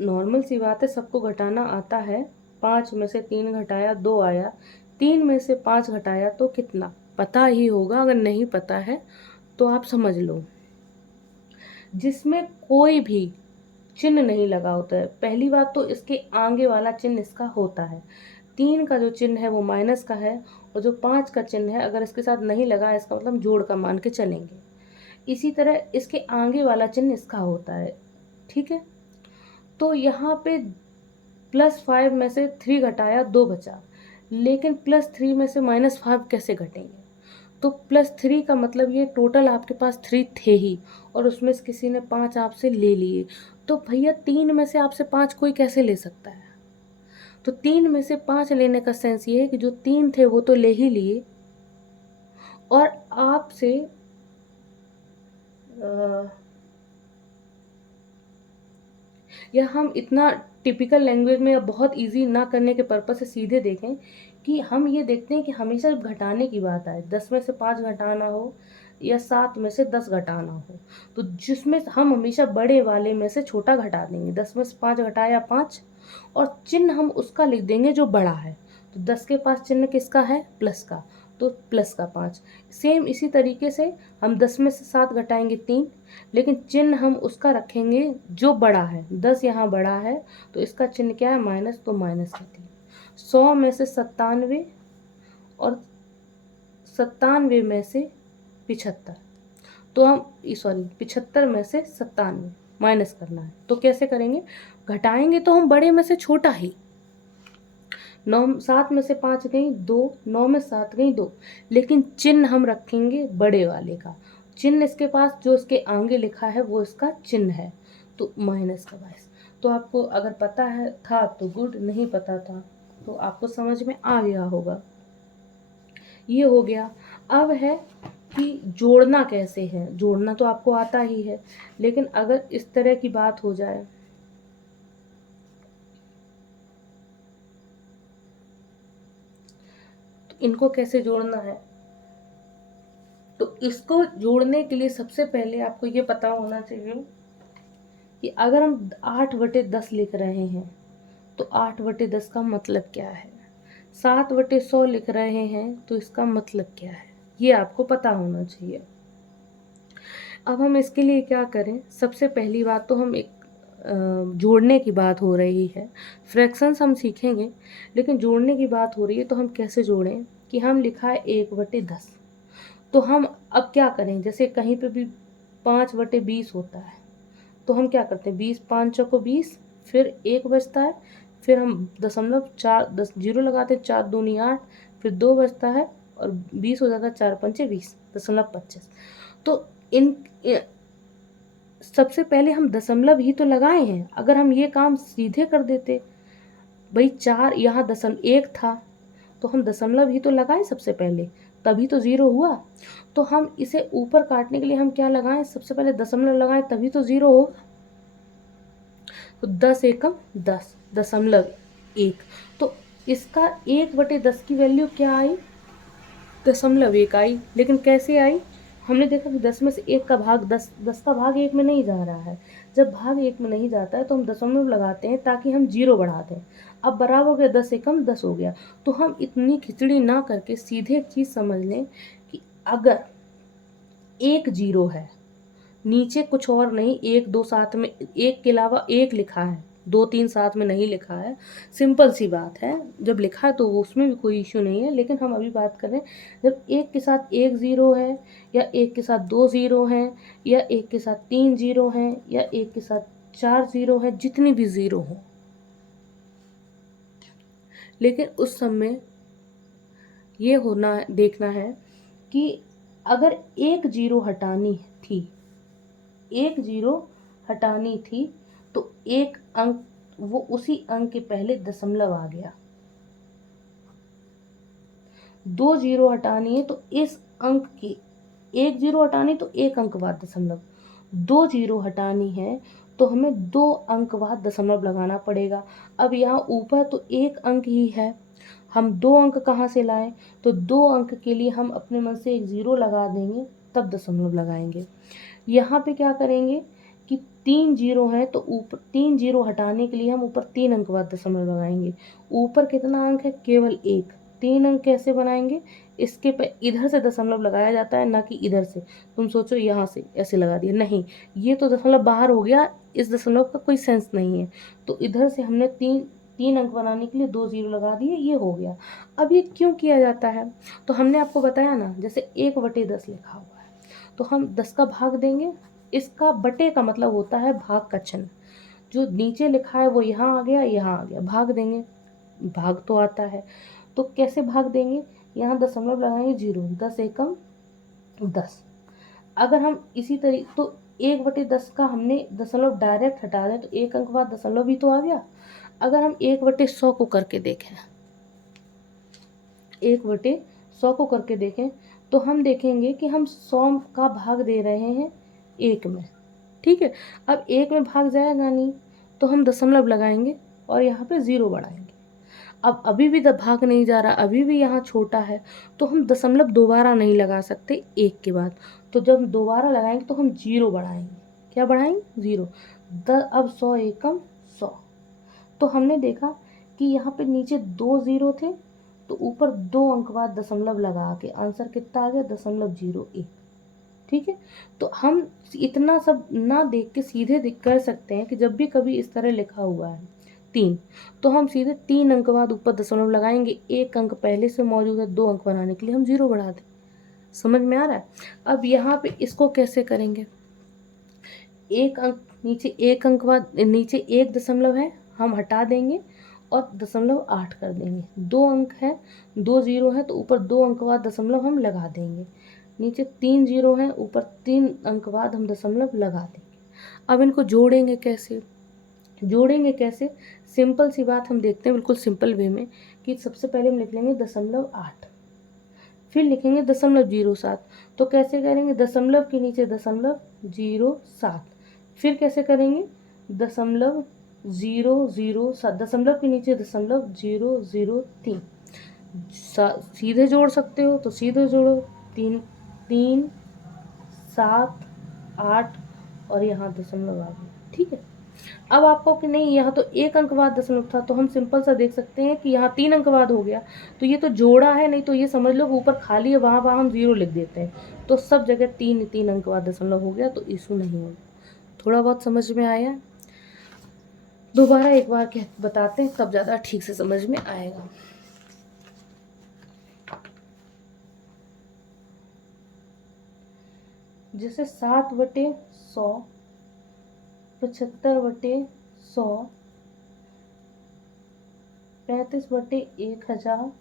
नॉर्मल सी बात है, सबको घटाना आता है। 5 में से 3 घटाया 2 आया, 3 में से 5 घटाया तो कितना, पता ही होगा। अगर नहीं पता है तो आप समझ लो। जिसमें कोई भी चिन्ह नहीं लगा होता है, पहली बात तो इसके आगे वाला चिन्ह इसका होता है। 3 का जो चिन्ह है वो माइनस का है, और जो 5 का चिन्ह है अगर इसके साथ नहीं लगा, इसका मतलब जोड़ का मान के चलेंगे। इसी तरह इसके आगे वाला चिन्ह इसका होता है, ठीक है। तो यहाँ पे +5 में से 3 घटाया 2 बचा, लेकिन +3 में से -5 कैसे घटेंगे। तो +3 का मतलब ये टोटल आपके पास 3 थे ही, और उसमें से किसी ने 5 आपसे ले लिए। तो भैया 3 में से आपसे 5 कोई कैसे ले सकता है। तो 3 में से 5 लेने का सेंस ये है कि जो 3 थे वो तो ले ही लिए, और आपसे या हम इतना टिपिकल लैंग्वेज में या बहुत इजी ना करने के पर्पज से सीधे देखें कि हम ये देखते हैं कि हमेशा जब घटाने की बात आए, 10 में से 5 घटाना हो या 7 में से 10 घटाना हो, तो जिसमें हम हमेशा बड़े वाले में से छोटा घटा देंगे। 10 में से 5 घटाया 5, और चिन्ह हम उसका लिख देंगे जो बड़ा है। तो 10 के पास चिन्ह किसका है, प्लस का, तो प्लस का 5। सेम इसी तरीके से हम 10 में से 7 घटाएंगे 3, लेकिन चिन्ह हम उसका रखेंगे जो बड़ा है। 10 यहाँ बड़ा है तो इसका चिन्ह क्या है, माइनस, तो माइनस का 3। 100 में से 97 और 97 में से 75, तो हम 75 में से 97 माइनस करना है। तो कैसे करेंगे, घटाएंगे तो हम बड़े में से छोटा ही। 7 में से 5 गई 2, 9 में 7 गई 2, लेकिन चिन्ह हम रखेंगे बड़े वाले का। चिन्ह इसके पास जो इसके आगे लिखा है वो इसका चिन्ह है, तो -22। तो आपको अगर पता है था तो गुड, नहीं पता था तो आपको समझ में आ गया होगा। ये हो गया। अब है कि जोड़ना कैसे है। जोड़ना तो आपको आता ही है, लेकिन अगर इस तरह की बात हो जाए, तो इनको कैसे जोड़ना है। तो इसको जोड़ने के लिए सबसे पहले आपको ये पता होना चाहिए कि अगर हम 8/10 लिख रहे हैं तो 8/10 का मतलब क्या है। 7/100 लिख रहे हैं तो इसका मतलब क्या है, ये आपको पता होना चाहिए। अब हम इसके लिए क्या करें, सबसे पहली बात तो हम एक जोड़ने की बात हो रही है, फ्रैक्शंस हम सीखेंगे, लेकिन जोड़ने की बात हो रही है तो हम कैसे जोड़ें। कि हम लिखा है 1/10, तो हम अब क्या करें, जैसे कहीं पे भी 5/20 होता है, तो हम क्या करते हैं, 20 5 चौको 20, फिर 1 बचता है, फिर हम दशमलव 4 10 जीरो लगाते हैं, 4 दूनी 8, फिर 2 बचता है और 20 हो जाता है, 4 पंचे 20, .25। तो इन सबसे पहले हम दशमलव ही तो लगाए हैं। अगर हम ये काम सीधे कर देते, भाई 4 यहाँ 1 था तो हम दशमलव ही तो लगाए सबसे पहले, तभी तो 0 हुआ। तो हम इसे ऊपर काटने के लिए हम क्या लगाएं, सबसे पहले दशमलव लगाएं, तभी तो 0 होगा। तो 10 एकम 10, .1। तो इसका 1/10 की वैल्यू क्या आई, .1 आई। लेकिन कैसे आई, हमने देखा कि 10 में से 1 का भाग 10 का भाग 1 में नहीं जा रहा है। जब भाग 1 में नहीं जाता है तो हम दशमलव लगाते हैं ताकि हम 0 बढ़ा दें। अब बराबर हो गया, 10 एकम 10 हो गया। तो हम इतनी खिचड़ी ना करके सीधे एक चीज़ समझ लें कि अगर एक 0 है, नीचे कुछ और नहीं, 1 2 साथ में, 1 के अलावा 1 लिखा है, 2 3 साथ में नहीं लिखा है। सिंपल सी बात है, जब लिखा है तो उसमें भी कोई इश्यू नहीं है, लेकिन हम अभी बात कर रहे हैं जब 1 के साथ 1 0 है, या 1 के साथ 2 0 हैं, या 1 के साथ 3 0 हैं, या 1 के साथ 4 जीरो है, जितनी भी जीरो हो, लेकिन उस समय ये होना देखना है कि अगर एक जीरो हटानी थी, एक जीरो हटानी थी तो एक अंक, वो उसी अंक के पहले दशमलव आ गया। 2 जीरो हटानी है तो इस अंक के, एक जीरो हटानी तो एक अंक बाद दशमलव, 2 जीरो हटानी है तो हमें 2 अंक बाद दशमलव लगाना पड़ेगा। अब यहाँ ऊपर तो एक अंक ही है, हम 2 अंक कहाँ से लाएं? तो 2 अंक के लिए हम अपने मन से एक जीरो लगा देंगे, तब दशमलव लगाएंगे। यहाँ पे क्या करेंगे कि 3 जीरो है तो ऊपर 3 जीरो हटाने के लिए हम ऊपर 3 अंक बाद दशमलव लगाएंगे। ऊपर कितना अंक है? केवल एक। 3 अंक कैसे बनाएंगे? इसके पे इधर से दशमलव लगाया जाता है, ना कि इधर से। तुम सोचो यहाँ से ऐसे लगा दिया, नहीं, ये तो दशमलव बाहर हो गया, इस दशमलव का कोई सेंस नहीं है। तो इधर से हमने तीन अंक बनाने के लिए 2 जीरो लगा दिए, ये हो गया। अब ये क्यों किया जाता है? तो हमने आपको बताया ना, जैसे 1/10 लिखा हुआ है तो हम 10 का भाग देंगे, इसका बटे का मतलब होता है भाग का चिन्ह। जो नीचे लिखा है वो यहाँ आ गया, यहाँ आ गया, भाग देंगे, भाग तो आता है। तो कैसे भाग देंगे? यहाँ दशमलव लगाएंगे, जीरो, 10 एकम 10। अगर हम इसी तरीके, तो 1/10 का हमने दशमलव डायरेक्ट हटा दें तो एक अंक बाद दशमलव भी तो आ गया। अगर हम 1/100 को करके देखें, 1/100 को करके देखें तो हम देखेंगे कि हम 100 का भाग दे रहे हैं 1 में, ठीक है। अब 1 में भाग जाएगा नहीं तो हम दशमलव लगाएंगे और यहाँ पे जीरो बढ़ाएंगे। अब अभी भी भाग नहीं जा रहा, अभी भी यहाँ छोटा है, तो हम दशमलव दोबारा नहीं लगा सकते 1 के बाद। तो जब दोबारा लगाएंगे तो हम जीरो बढ़ाएंगे। क्या बढ़ाएंगे? जीरो। अब 100 एकम 100। तो हमने देखा कि यहाँ पे नीचे 2 जीरो थे तो ऊपर 2 अंक बाद दशमलव लगा के आंसर कितना आ गया? 0.01। ठीक है। तो हम इतना सब ना देख के सीधे कर सकते हैं कि जब भी कभी इस तरह लिखा हुआ है 3, तो हम सीधे 3 अंक बाद ऊपर दशमलव लगाएंगे, एक अंक पहले से मौजूद है, 2 अंक बनाने के लिए हम जीरो बढ़ा दें। समझ में आ रहा है? अब यहाँ पे इसको कैसे करेंगे? एक अंक नीचे, एक अंक बाद नीचे एक दशमलव है, हम हटा देंगे और 0.8 कर देंगे। 2 अंक है, 2 जीरो है तो ऊपर 2 अंक बाद दशमलव हम लगा देंगे। नीचे 3 जीरो है, ऊपर 3 अंक बाद हम दशमलव लगा देंगे। अब इनको जोड़ेंगे कैसे? जोड़ेंगे कैसे? सिंपल सी बात हम देखते हैं बिल्कुल सिंपल वे में, कि सबसे पहले हम लिख लेंगे 0.8, फिर लिखेंगे 0.07। तो कैसे करेंगे? दशमलव के नीचे 0.07, फिर कैसे करेंगे? 0.007, दशमलव के नीचे 0.003। सीधे जोड़ सकते हो तो सीधे जोड़ो, 3 3 7 8 और यहाँ दशमलव आ गया। ठीक है। अब आपको कि नहीं, यहाँ तो एक अंक बाद दशमलव था, तो हम सिंपल सा देख सकते हैं कि यहाँ 3 अंक बाद हो गया, तो ये तो जोड़ा है, नहीं तो ये समझ लो ऊपर खाली है, वहाँ वहाँ हम जीरो लिख देते हैं, तो सब जगह 3 अंक बाद दशमलव हो गया, तो इशू नहीं होगा। थोड़ा बहुत समझ में आया? दोबारा एक बार बताते हैं, तब ज़्यादा ठीक से समझ में आएगा। जैसे 7/100, 75/100, 35/1000,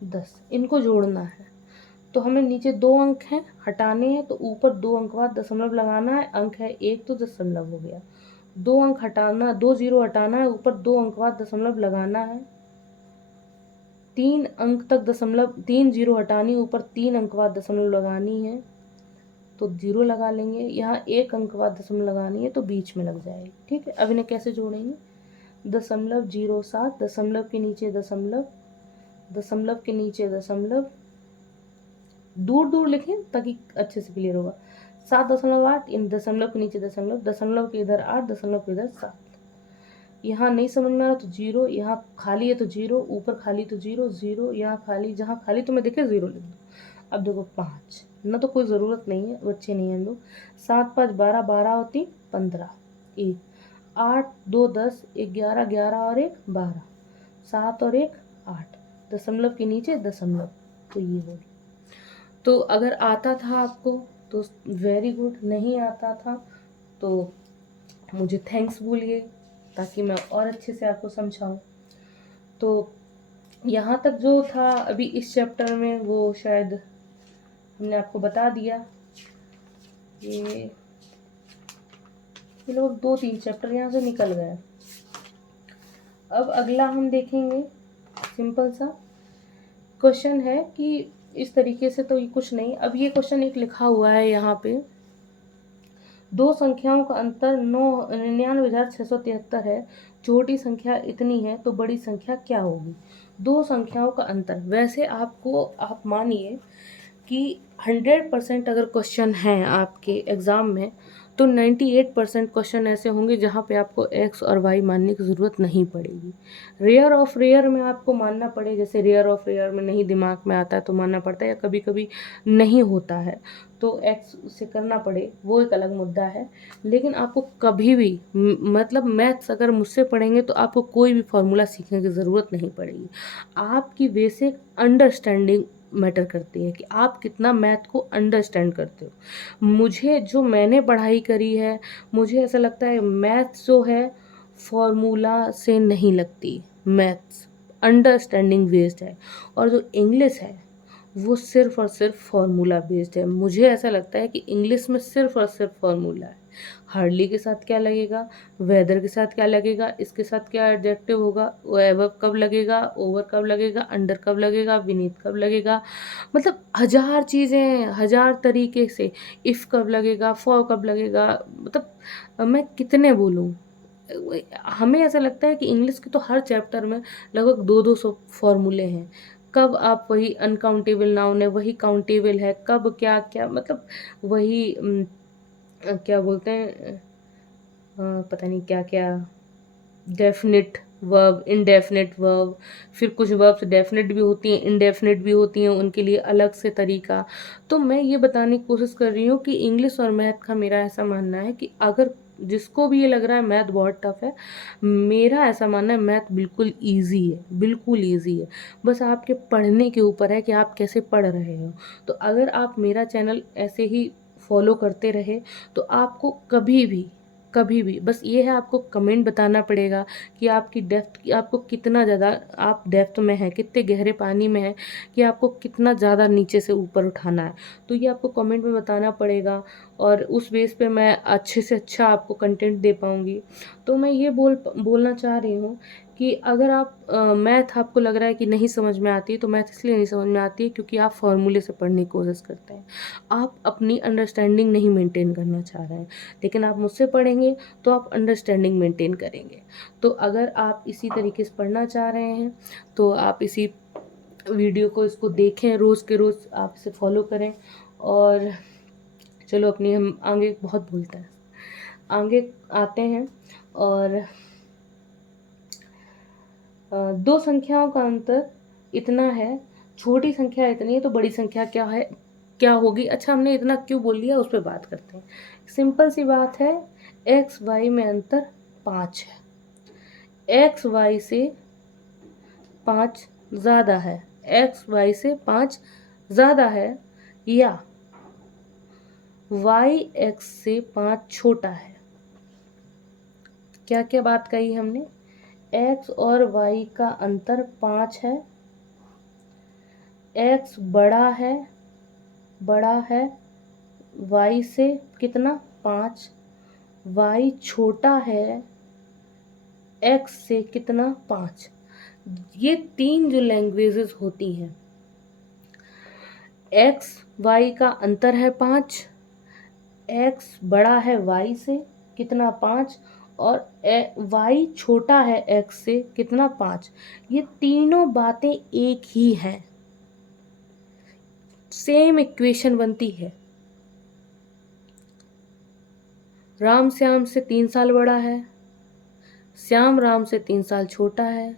10, इनको जोड़ना है। तो हमें नीचे 2 अंक हैं, हटाने हैं, तो ऊपर 2 अंक बाद दशमलव लगाना है। अंक है 1 तो दशमलव हो गया, 2 अंक हटाना, 2 जीरो हटाना है, ऊपर 2 अंक बाद दशमलव लगाना है। 3 अंक तक दशमलव, 3 जीरो हटानी, ऊपर 3 अंक बाद दशमलव लगानी है, तो जीरो लगा लेंगे। यहाँ 1 अंक बाद दशमलव लगानी है तो बीच में लग जाएगी। ठीक है। अब इन्हें कैसे जोड़ेंगे? 0.07, दशमलव के नीचे दशमलव, दशमलव के नीचे दशमलव, दूर दूर लिखें ताकि अच्छे से क्लियर होगा। 7.8, इन दशमलव के नीचे दशमलव, दशमलव के इधर 8, दशमलव के इधर 7। यहाँ नहीं समझ में आ रहा तो जीरो, यहाँ खाली है तो जीरो, ऊपर खाली तो जीरो, जीरो, यहाँ खाली, जहाँ खाली तुम्हें दिखे जीरो लिख दो। अब देखो 5 ना, तो कोई ज़रूरत नहीं है, बच्चे नहीं हैं हम लोग। 7 5 12, 12 होती 15, 1 8 2 10, 11 11 और 1 12, 7 और 1 8, दशमलव के नीचे दशमलव, तो ये हो गया। तो अगर आता था आपको तो वेरी गुड, नहीं आता था तो मुझे थैंक्स बोलिए ताकि मैं और अच्छे से आपको समझाऊँ। तो यहाँ तक जो था अभी इस चैप्टर में वो शायद हमने आपको बता दिया। ये लोग 2-3 चैप्टर यहाँ से निकल गए। अब अगला हम देखेंगे सिंपल सा क्वेश्चन है कि इस तरीके से तो ये कुछ नहीं। अब ये क्वेश्चन एक लिखा हुआ है यहाँ पे, दो संख्याओं का अंतर 99,673 है, छोटी संख्या इतनी है तो बड़ी संख्या क्या होगी। दो संख्याओं का अंतर, वैसे आपको आप मानिए कि 100% अगर क्वेश्चन हैं आपके एग्ज़ाम में तो 98% क्वेश्चन ऐसे होंगे जहाँ पे आपको एक्स और वाई मानने की ज़रूरत नहीं पड़ेगी। रेयर ऑफ रेयर में आपको मानना पड़े, जैसे रेयर ऑफ रेयर में नहीं दिमाग में आता है तो मानना पड़ता है, या कभी कभी नहीं होता है तो एक्स से करना पड़े, वो एक अलग मुद्दा है। लेकिन आपको कभी भी मतलब मैथ्स अगर मुझसे पढ़ेंगे तो आपको कोई भी फॉर्मूला सीखने की ज़रूरत नहीं पड़ेगी। आपकी बेसिक अंडरस्टैंडिंग मैटर करती है कि आप कितना मैथ को अंडरस्टैंड करते हो। मुझे जो मैंने पढ़ाई करी है, मुझे ऐसा लगता है मैथ्स जो है फॉर्मूला से नहीं लगती, मैथ्स अंडरस्टैंडिंग बेस्ड है, और जो इंग्लिश है वो सिर्फ और सिर्फ फार्मूला बेस्ड है। मुझे ऐसा लगता है कि इंग्लिश में सिर्फ और सिर्फ फार्मूला है। हार्डली के साथ क्या लगेगा, वेदर के साथ क्या लगेगा, इसके साथ क्या एडजेक्टिव होगा, एबव कब लगेगा, ओवर कब लगेगा, अंडर कब लगेगा, बीनीथ कब लगेगा, मतलब हजार चीज़ें, हजार तरीके से, इफ़ कब लगेगा, फॉर कब लगेगा, मतलब मैं कितने बोलूँ। हमें ऐसा लगता है कि इंग्लिश के तो हर चैप्टर में लगभग 200 फॉर्मूले हैं। कब आप वही अनकाउंटेबल नाउन है, वही काउंटेबल है, कब क्या क्या, मतलब वही क्या बोलते हैं, पता नहीं क्या क्या, डेफिनिट वर्ब, इनडेफिनिट वर्ब, फिर कुछ वर्ब्स डेफिनिट भी होती हैं, इनडेफिनिट भी होती हैं, उनके लिए अलग से तरीका। तो मैं ये बताने की कोशिश कर रही हूँ कि इंग्लिश और मैथ का मेरा ऐसा मानना है कि अगर जिसको भी ये लग रहा है मैथ बहुत टफ है, मेरा ऐसा मानना है मैथ बिल्कुल ईजी है, बिल्कुल ईजी है। बस आपके पढ़ने के ऊपर है कि आप कैसे पढ़ रहे हो। तो अगर आप मेरा चैनल ऐसे ही फॉलो करते रहे तो आपको कभी भी बस ये है, आपको कमेंट बताना पड़ेगा कि आपकी डेप्थ, आपको कितना ज़्यादा आप डेप्थ में है, कितने गहरे पानी में है, कि आपको कितना ज़्यादा नीचे से ऊपर उठाना है। तो ये आपको कमेंट में बताना पड़ेगा और उस बेस पे मैं अच्छे से अच्छा आपको कंटेंट दे पाऊँगी। तो मैं ये बोलना चाह रही हूँ कि अगर आप मैथ आपको लग रहा है कि नहीं समझ में आती है, तो मैथ इसलिए नहीं समझ में आती है क्योंकि आप फॉर्मूले से पढ़ने की कोशिश करते हैं, आप अपनी अंडरस्टैंडिंग नहीं मेंटेन करना चाह रहे हैं। लेकिन आप मुझसे पढ़ेंगे तो आप अंडरस्टैंडिंग मेंटेन करेंगे। तो अगर आप इसी तरीके से पढ़ना चाह रहे हैं तो आप इसी वीडियो को इसको देखें, रोज़ के रोज़ आप इसे फॉलो करें। और चलो अपनी हम आगे बहुत बोलते हैं, आगे आते हैं। और दो संख्याओं का अंतर इतना है, छोटी संख्या इतनी है तो बड़ी संख्या क्या है, क्या होगी। अच्छा, हमने इतना क्यों बोल लिया, उस पर बात करते हैं। सिंपल सी बात है, एक्स वाई में अंतर 5 है, एक्स वाई से 5 ज़्यादा है, एक्स वाई से 5 ज़्यादा है, या वाई एक्स से 5 छोटा है। क्या क्या बात कही हमने, एक्स और वाई का अंतर 5 है, एक्स बड़ा है वाई से कितना, 5, वाई छोटा है एक्स से कितना, 5। ये तीन जो लैंग्वेजेस होती हैं, एक्स वाई का अंतर है 5, एक्स बड़ा है वाई से कितना, 5, और वाई छोटा है एक्स से कितना, 5। ये तीनों बातें एक ही हैं, सेम इक्वेशन बनती है। राम श्याम से 3 साल बड़ा है, श्याम राम से 3 साल छोटा है,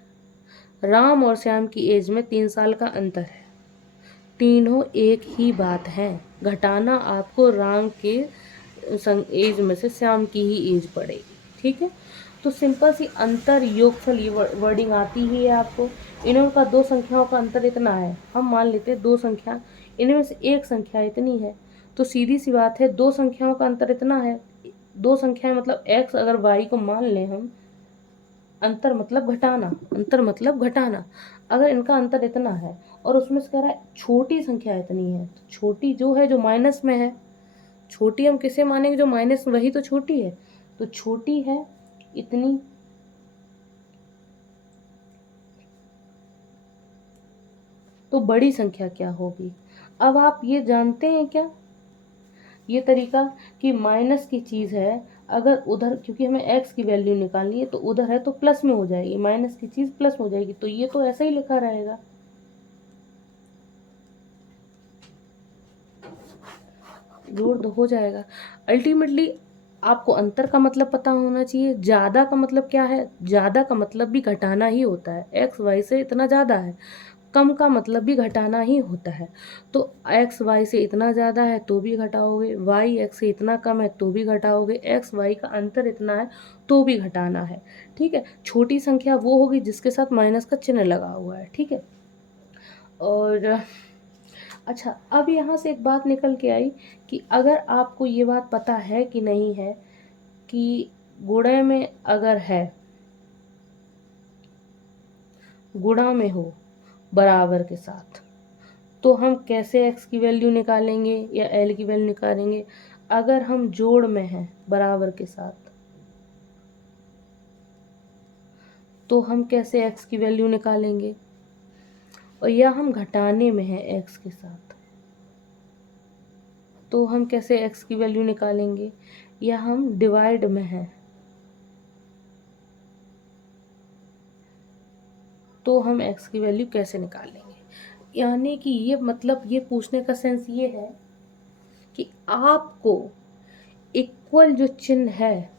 राम और श्याम की एज में 3 साल का अंतर है। तीनों एक ही बात है, घटाना आपको राम के एज में से श्याम की ही एज पड़ेगी, ठीक है। तो सिंपल सी अंतर योगफल ये वर्डिंग आती ही है आपको। इनमें का दो संख्याओं का अंतर इतना है, हम मान लेते हैं दो संख्या, इनमें से एक संख्या इतनी है, तो सीधी सी बात है दो संख्याओं का अंतर इतना है, दो संख्याएं मतलब x अगर y को मान लें हम, अंतर मतलब घटाना, अंतर मतलब घटाना। अगर इनका अंतर इतना है और उसमें से कह रहा है छोटी संख्या इतनी है, तो छोटी जो है जो माइनस में है, छोटी हम किसे मानेंगे, जो माइनस, वही तो छोटी है। तो छोटी है इतनी, तो बड़ी संख्या क्या होगी। अब आप ये जानते हैं क्या, ये तरीका कि माइनस की चीज़ है, अगर उधर, क्योंकि हमें x की वैल्यू निकालनी है तो उधर है तो प्लस में हो जाएगी, माइनस की चीज़ प्लस में हो जाएगी, तो ये तो ऐसा ही लिखा रहेगा। जोड़ दो हो जाएगा। अल्टीमेटली आपको अंतर का मतलब पता होना चाहिए। ज़्यादा का मतलब क्या है, ज़्यादा का मतलब भी घटाना ही होता है। एक्स वाई से इतना ज़्यादा है, कम का मतलब भी घटाना ही होता है। तो एक्स वाई से इतना ज़्यादा है तो भी घटाओगे, वाई एक्स से इतना कम है तो भी घटाओगे, एक्स वाई का अंतर इतना है तो भी घटाना है। ठीक है, छोटी संख्या वो होगी जिसके साथ माइनस का चिन्ह लगा हुआ है। ठीक है, और अच्छा, अब यहाँ से एक बात निकल के आई कि अगर आपको ये बात पता है कि नहीं है कि गुणे में अगर है, गुणा में हो बराबर के साथ, तो हम कैसे x की वैल्यू निकालेंगे या l की वैल्यू निकालेंगे। अगर हम जोड़ में हैं बराबर के साथ, तो हम कैसे x की वैल्यू निकालेंगे, और या हम घटाने में हैं x के साथ, तो हम कैसे x की वैल्यू निकालेंगे, या हम डिवाइड में हैं तो हम x की वैल्यू कैसे निकालेंगे। यानी कि ये मतलब, ये पूछने का सेंस ये है कि आपको इक्वल जो चिन्ह है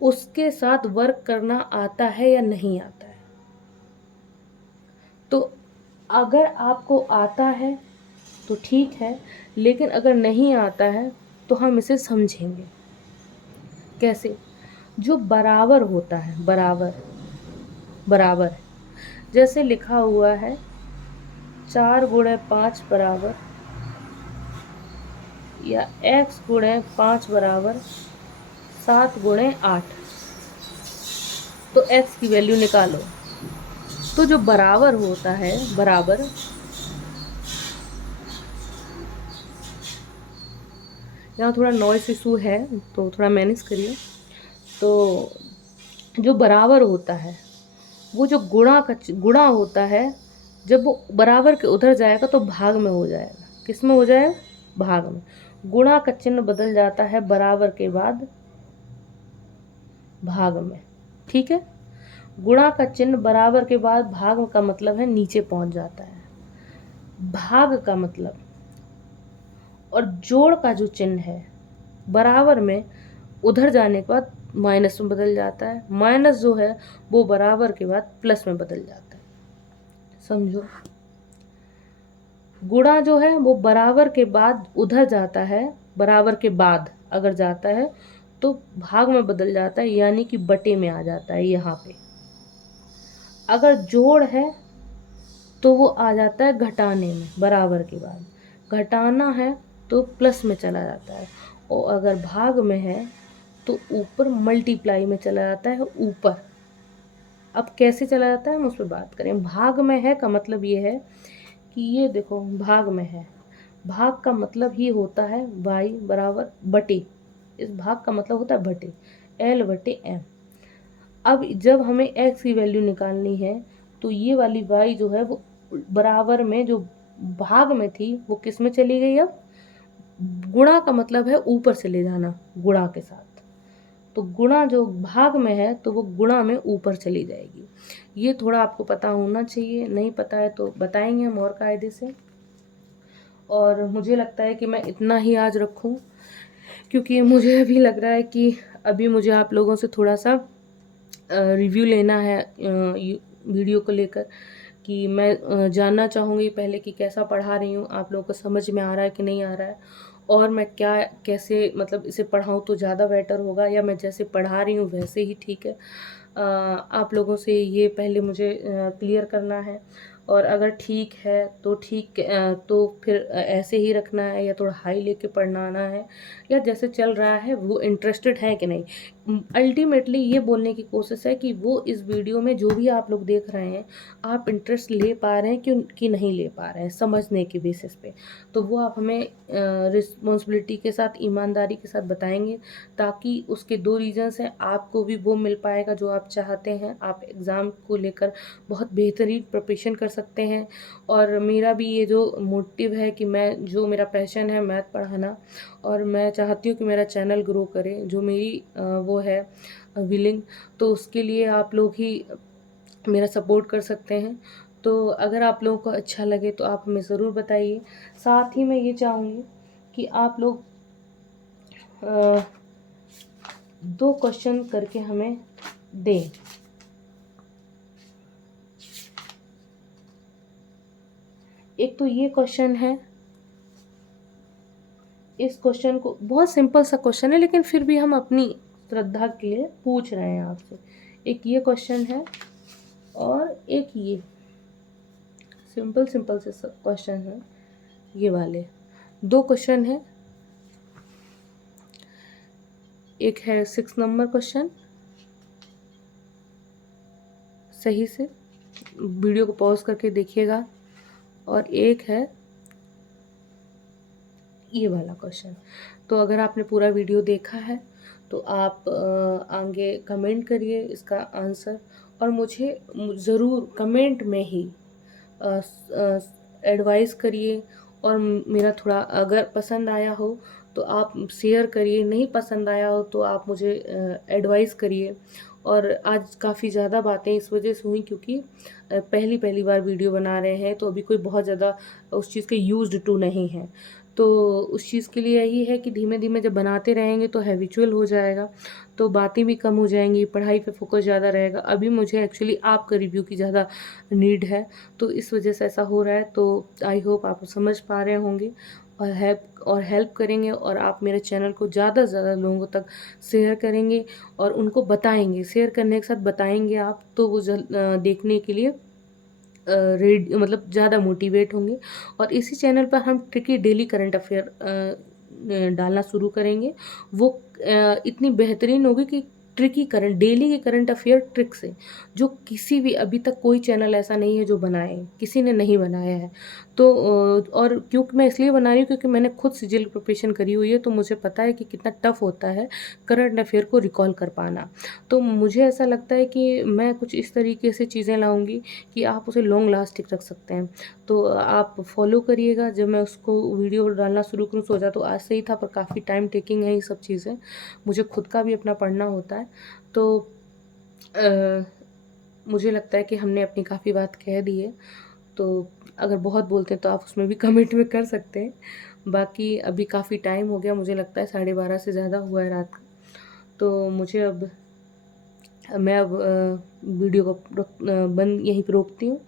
उसके साथ वर्क करना आता है या नहीं आता है। तो अगर आपको आता है तो ठीक है, लेकिन अगर नहीं आता है तो हम इसे समझेंगे कैसे। जो बराबर होता है, बराबर, बराबर जैसे लिखा हुआ है 4 × 5 बराबर, या x × 5 बराबर 7 × 8, तो x की वैल्यू निकालो। तो जो बराबर होता है, बराबर, यहाँ थोड़ा नॉइस इशू है तो थोड़ा मैनेज करिए। तो जो बराबर होता है वो जो गुणा होता है, जब वो बराबर के उधर जाएगा तो भाग में हो जाएगा। किस में हो जाएगा, भाग में। गुणा का चिन्ह बदल जाता है बराबर के बाद भाग में। ठीक है, गुणा का चिन्ह बराबर के बाद भाग का मतलब है नीचे पहुंच जाता है, भाग का मतलब। और जोड़ का जो चिन्ह है बराबर में उधर जाने के बाद माइनस में बदल जाता है, माइनस जो है वो बराबर के बाद प्लस में बदल जाता है। समझो, गुणा जो है वो बराबर के बाद उधर जाता है, बराबर के बाद अगर जाता है तो भाग में बदल जाता है, यानी कि बटे में आ जाता है यहाँ पे। अगर जोड़ है तो वो आ जाता है घटाने में, बराबर के बाद घटाना है तो प्लस में चला जाता है, और अगर भाग में है तो ऊपर मल्टीप्लाई में चला जाता है, ऊपर। अब कैसे चला जाता है हम उस पर बात करें। भाग में है का मतलब ये है कि ये देखो भाग में है, भाग का मतलब ही होता है y बराबर बटे, इस भाग का मतलब होता है बटे L/M। अब जब हमें x की वैल्यू निकालनी है तो ये वाली y जो है वो बराबर में जो भाग में थी वो किस में चली गई, अब गुणा का मतलब है ऊपर से ले जाना गुणा के साथ। तो गुणा जो भाग में है तो वो गुणा में ऊपर चली जाएगी। ये थोड़ा आपको पता होना चाहिए, नहीं पता है तो बताएंगे हम और कायदे से। और मुझे लगता है कि मैं इतना ही आज रखूं, क्योंकि मुझे भी लग रहा है कि अभी मुझे आप लोगों से थोड़ा सा रिव्यू लेना है वीडियो को लेकर, कि मैं जानना चाहूँगी पहले कि कैसा पढ़ा रही हूँ, आप लोगों को समझ में आ रहा है कि नहीं आ रहा है, और मैं क्या कैसे मतलब इसे पढ़ाऊँ तो ज़्यादा बेटर होगा, या मैं जैसे पढ़ा रही हूँ वैसे ही ठीक है। आप लोगों से ये पहले मुझे क्लियर करना है। और अगर ठीक है तो ठीक तो फिर ऐसे ही रखना है या थोड़ा हाई लेके पढ़ना है, या जैसे चल रहा है वो इंटरेस्टेड है कि नहीं। अल्टीमेटली ये बोलने की कोशिश है कि वो इस वीडियो में जो भी आप लोग देख रहे हैं, आप इंटरेस्ट ले पा रहे हैं कि नहीं ले पा रहे हैं समझने के बेसिस पे। तो वो आप हमें रिस्पॉन्सिबिलिटी के साथ, ईमानदारी के साथ बताएंगे, ताकि उसके 2 रीज़न्स हैं, आपको भी वो मिल पाएगा जो आप चाहते हैं। आप एग्ज़ाम को लेकर बहुत बेहतरीन प्रिपरेशन कर सकते हैं। और मेरा भी ये जो मोटिव है कि जो मेरा पैशन है मैथ पढ़ाना, और मैं चाहती हूँ कि मेरा चैनल ग्रो करे, जो मेरी वो है विलिंग, तो उसके लिए आप लोग ही मेरा सपोर्ट कर सकते हैं। तो अगर आप लोगों को अच्छा लगे तो आप हमें ज़रूर बताइए। साथ ही मैं ये चाहूँगी कि आप लोग 2 क्वेश्चन करके हमें दें। एक तो ये क्वेश्चन है, इस क्वेश्चन को बहुत सिंपल सा क्वेश्चन है, लेकिन फिर भी हम अपनी श्रद्धा के लिए पूछ रहे हैं आपसे। एक ये क्वेश्चन है और एक ये सिंपल से क्वेश्चन है। ये वाले 2 क्वेश्चन है। एक है 6 नंबर क्वेश्चन, सही से वीडियो को पॉज करके देखिएगा, और एक है ये वाला क्वेश्चन। तो अगर आपने पूरा वीडियो देखा है तो आप आगे कमेंट करिए इसका आंसर, और मुझे ज़रूर कमेंट में ही एडवाइस करिए। और मेरा थोड़ा अगर पसंद आया हो तो आप शेयर करिए, नहीं पसंद आया हो तो आप मुझे एडवाइस करिए। और आज काफ़ी ज़्यादा बातें इस वजह से हुई क्योंकि पहली बार वीडियो बना रहे हैं, तो अभी कोई बहुत ज़्यादा उस चीज़ के यूज्ड टू नहीं है। तो उस चीज़ के लिए यही है कि धीमे धीमे जब बनाते रहेंगे तो हैबिचुअल हो जाएगा, तो बातें भी कम हो जाएंगी, पढ़ाई पे फोकस ज़्यादा रहेगा। अभी मुझे एक्चुअली आपका रिव्यू की ज़्यादा नीड है, तो इस वजह से ऐसा हो रहा है। तो आई होप आप समझ पा रहे होंगे और हेल्प करेंगे, और आप मेरे चैनल को ज़्यादा से ज़्यादा लोगों तक शेयर करेंगे और उनको बताएंगे। शेयर करने के साथ बताएंगे आप, तो वो देखने के लिए मतलब ज़्यादा मोटिवेट होंगे। और इसी चैनल पर हम ट्रिकी डेली करंट अफेयर डालना शुरू करेंगे। वो इतनी बेहतरीन होगी कि ट्रिकी करंट, डेली के करंट अफेयर ट्रिक से, जो किसी भी अभी तक कोई चैनल ऐसा नहीं है जो बनाए, किसी ने नहीं बनाया है। तो और क्योंकि मैं इसलिए बना रही हूँ क्योंकि मैंने खुद सिजिल प्रिपरेशन करी हुई है, तो मुझे पता है कि कितना टफ होता है करंट अफेयर को रिकॉल कर पाना। तो मुझे ऐसा लगता है कि मैं कुछ इस तरीके से चीज़ें लाऊंगी कि आप उसे लॉन्ग लास्टिंग रख सकते हैं। तो आप फॉलो करिएगा। जब मैं उसको वीडियो डालना शुरू करूँ, सोचा तो आज से ही था, पर काफ़ी टाइम टेकिंग है ये सब चीज़ें, मुझे खुद का भी अपना पढ़ना होता है। तो मुझे लगता है कि हमने अपनी काफ़ी बात कह दी है। तो अगर बहुत बोलते हैं तो आप उसमें भी कमेंट में कर सकते हैं। बाकी अभी काफ़ी टाइम हो गया, मुझे लगता है 12:30 से ज़्यादा हुआ है रात का। तो मैं अब वीडियो को बंद यहीं पे रोकती हूँ।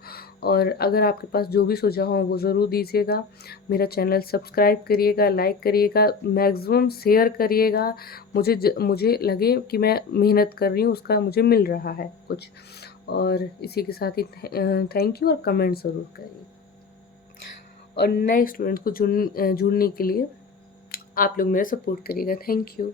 और अगर आपके पास जो भी सुझाव हो वो ज़रूर दीजिएगा। मेरा चैनल सब्सक्राइब करिएगा, लाइक करिएगा, मैक्सिमम शेयर करिएगा। मुझे लगे कि मैं मेहनत कर रही हूँ, उसका मुझे मिल रहा है कुछ। और इसी के साथ ही थैंक यू, और कमेंट ज़रूर करिए। और नए स्टूडेंट को जुड़ने के लिए आप लोग मेरा सपोर्ट करिएगा। Thank you.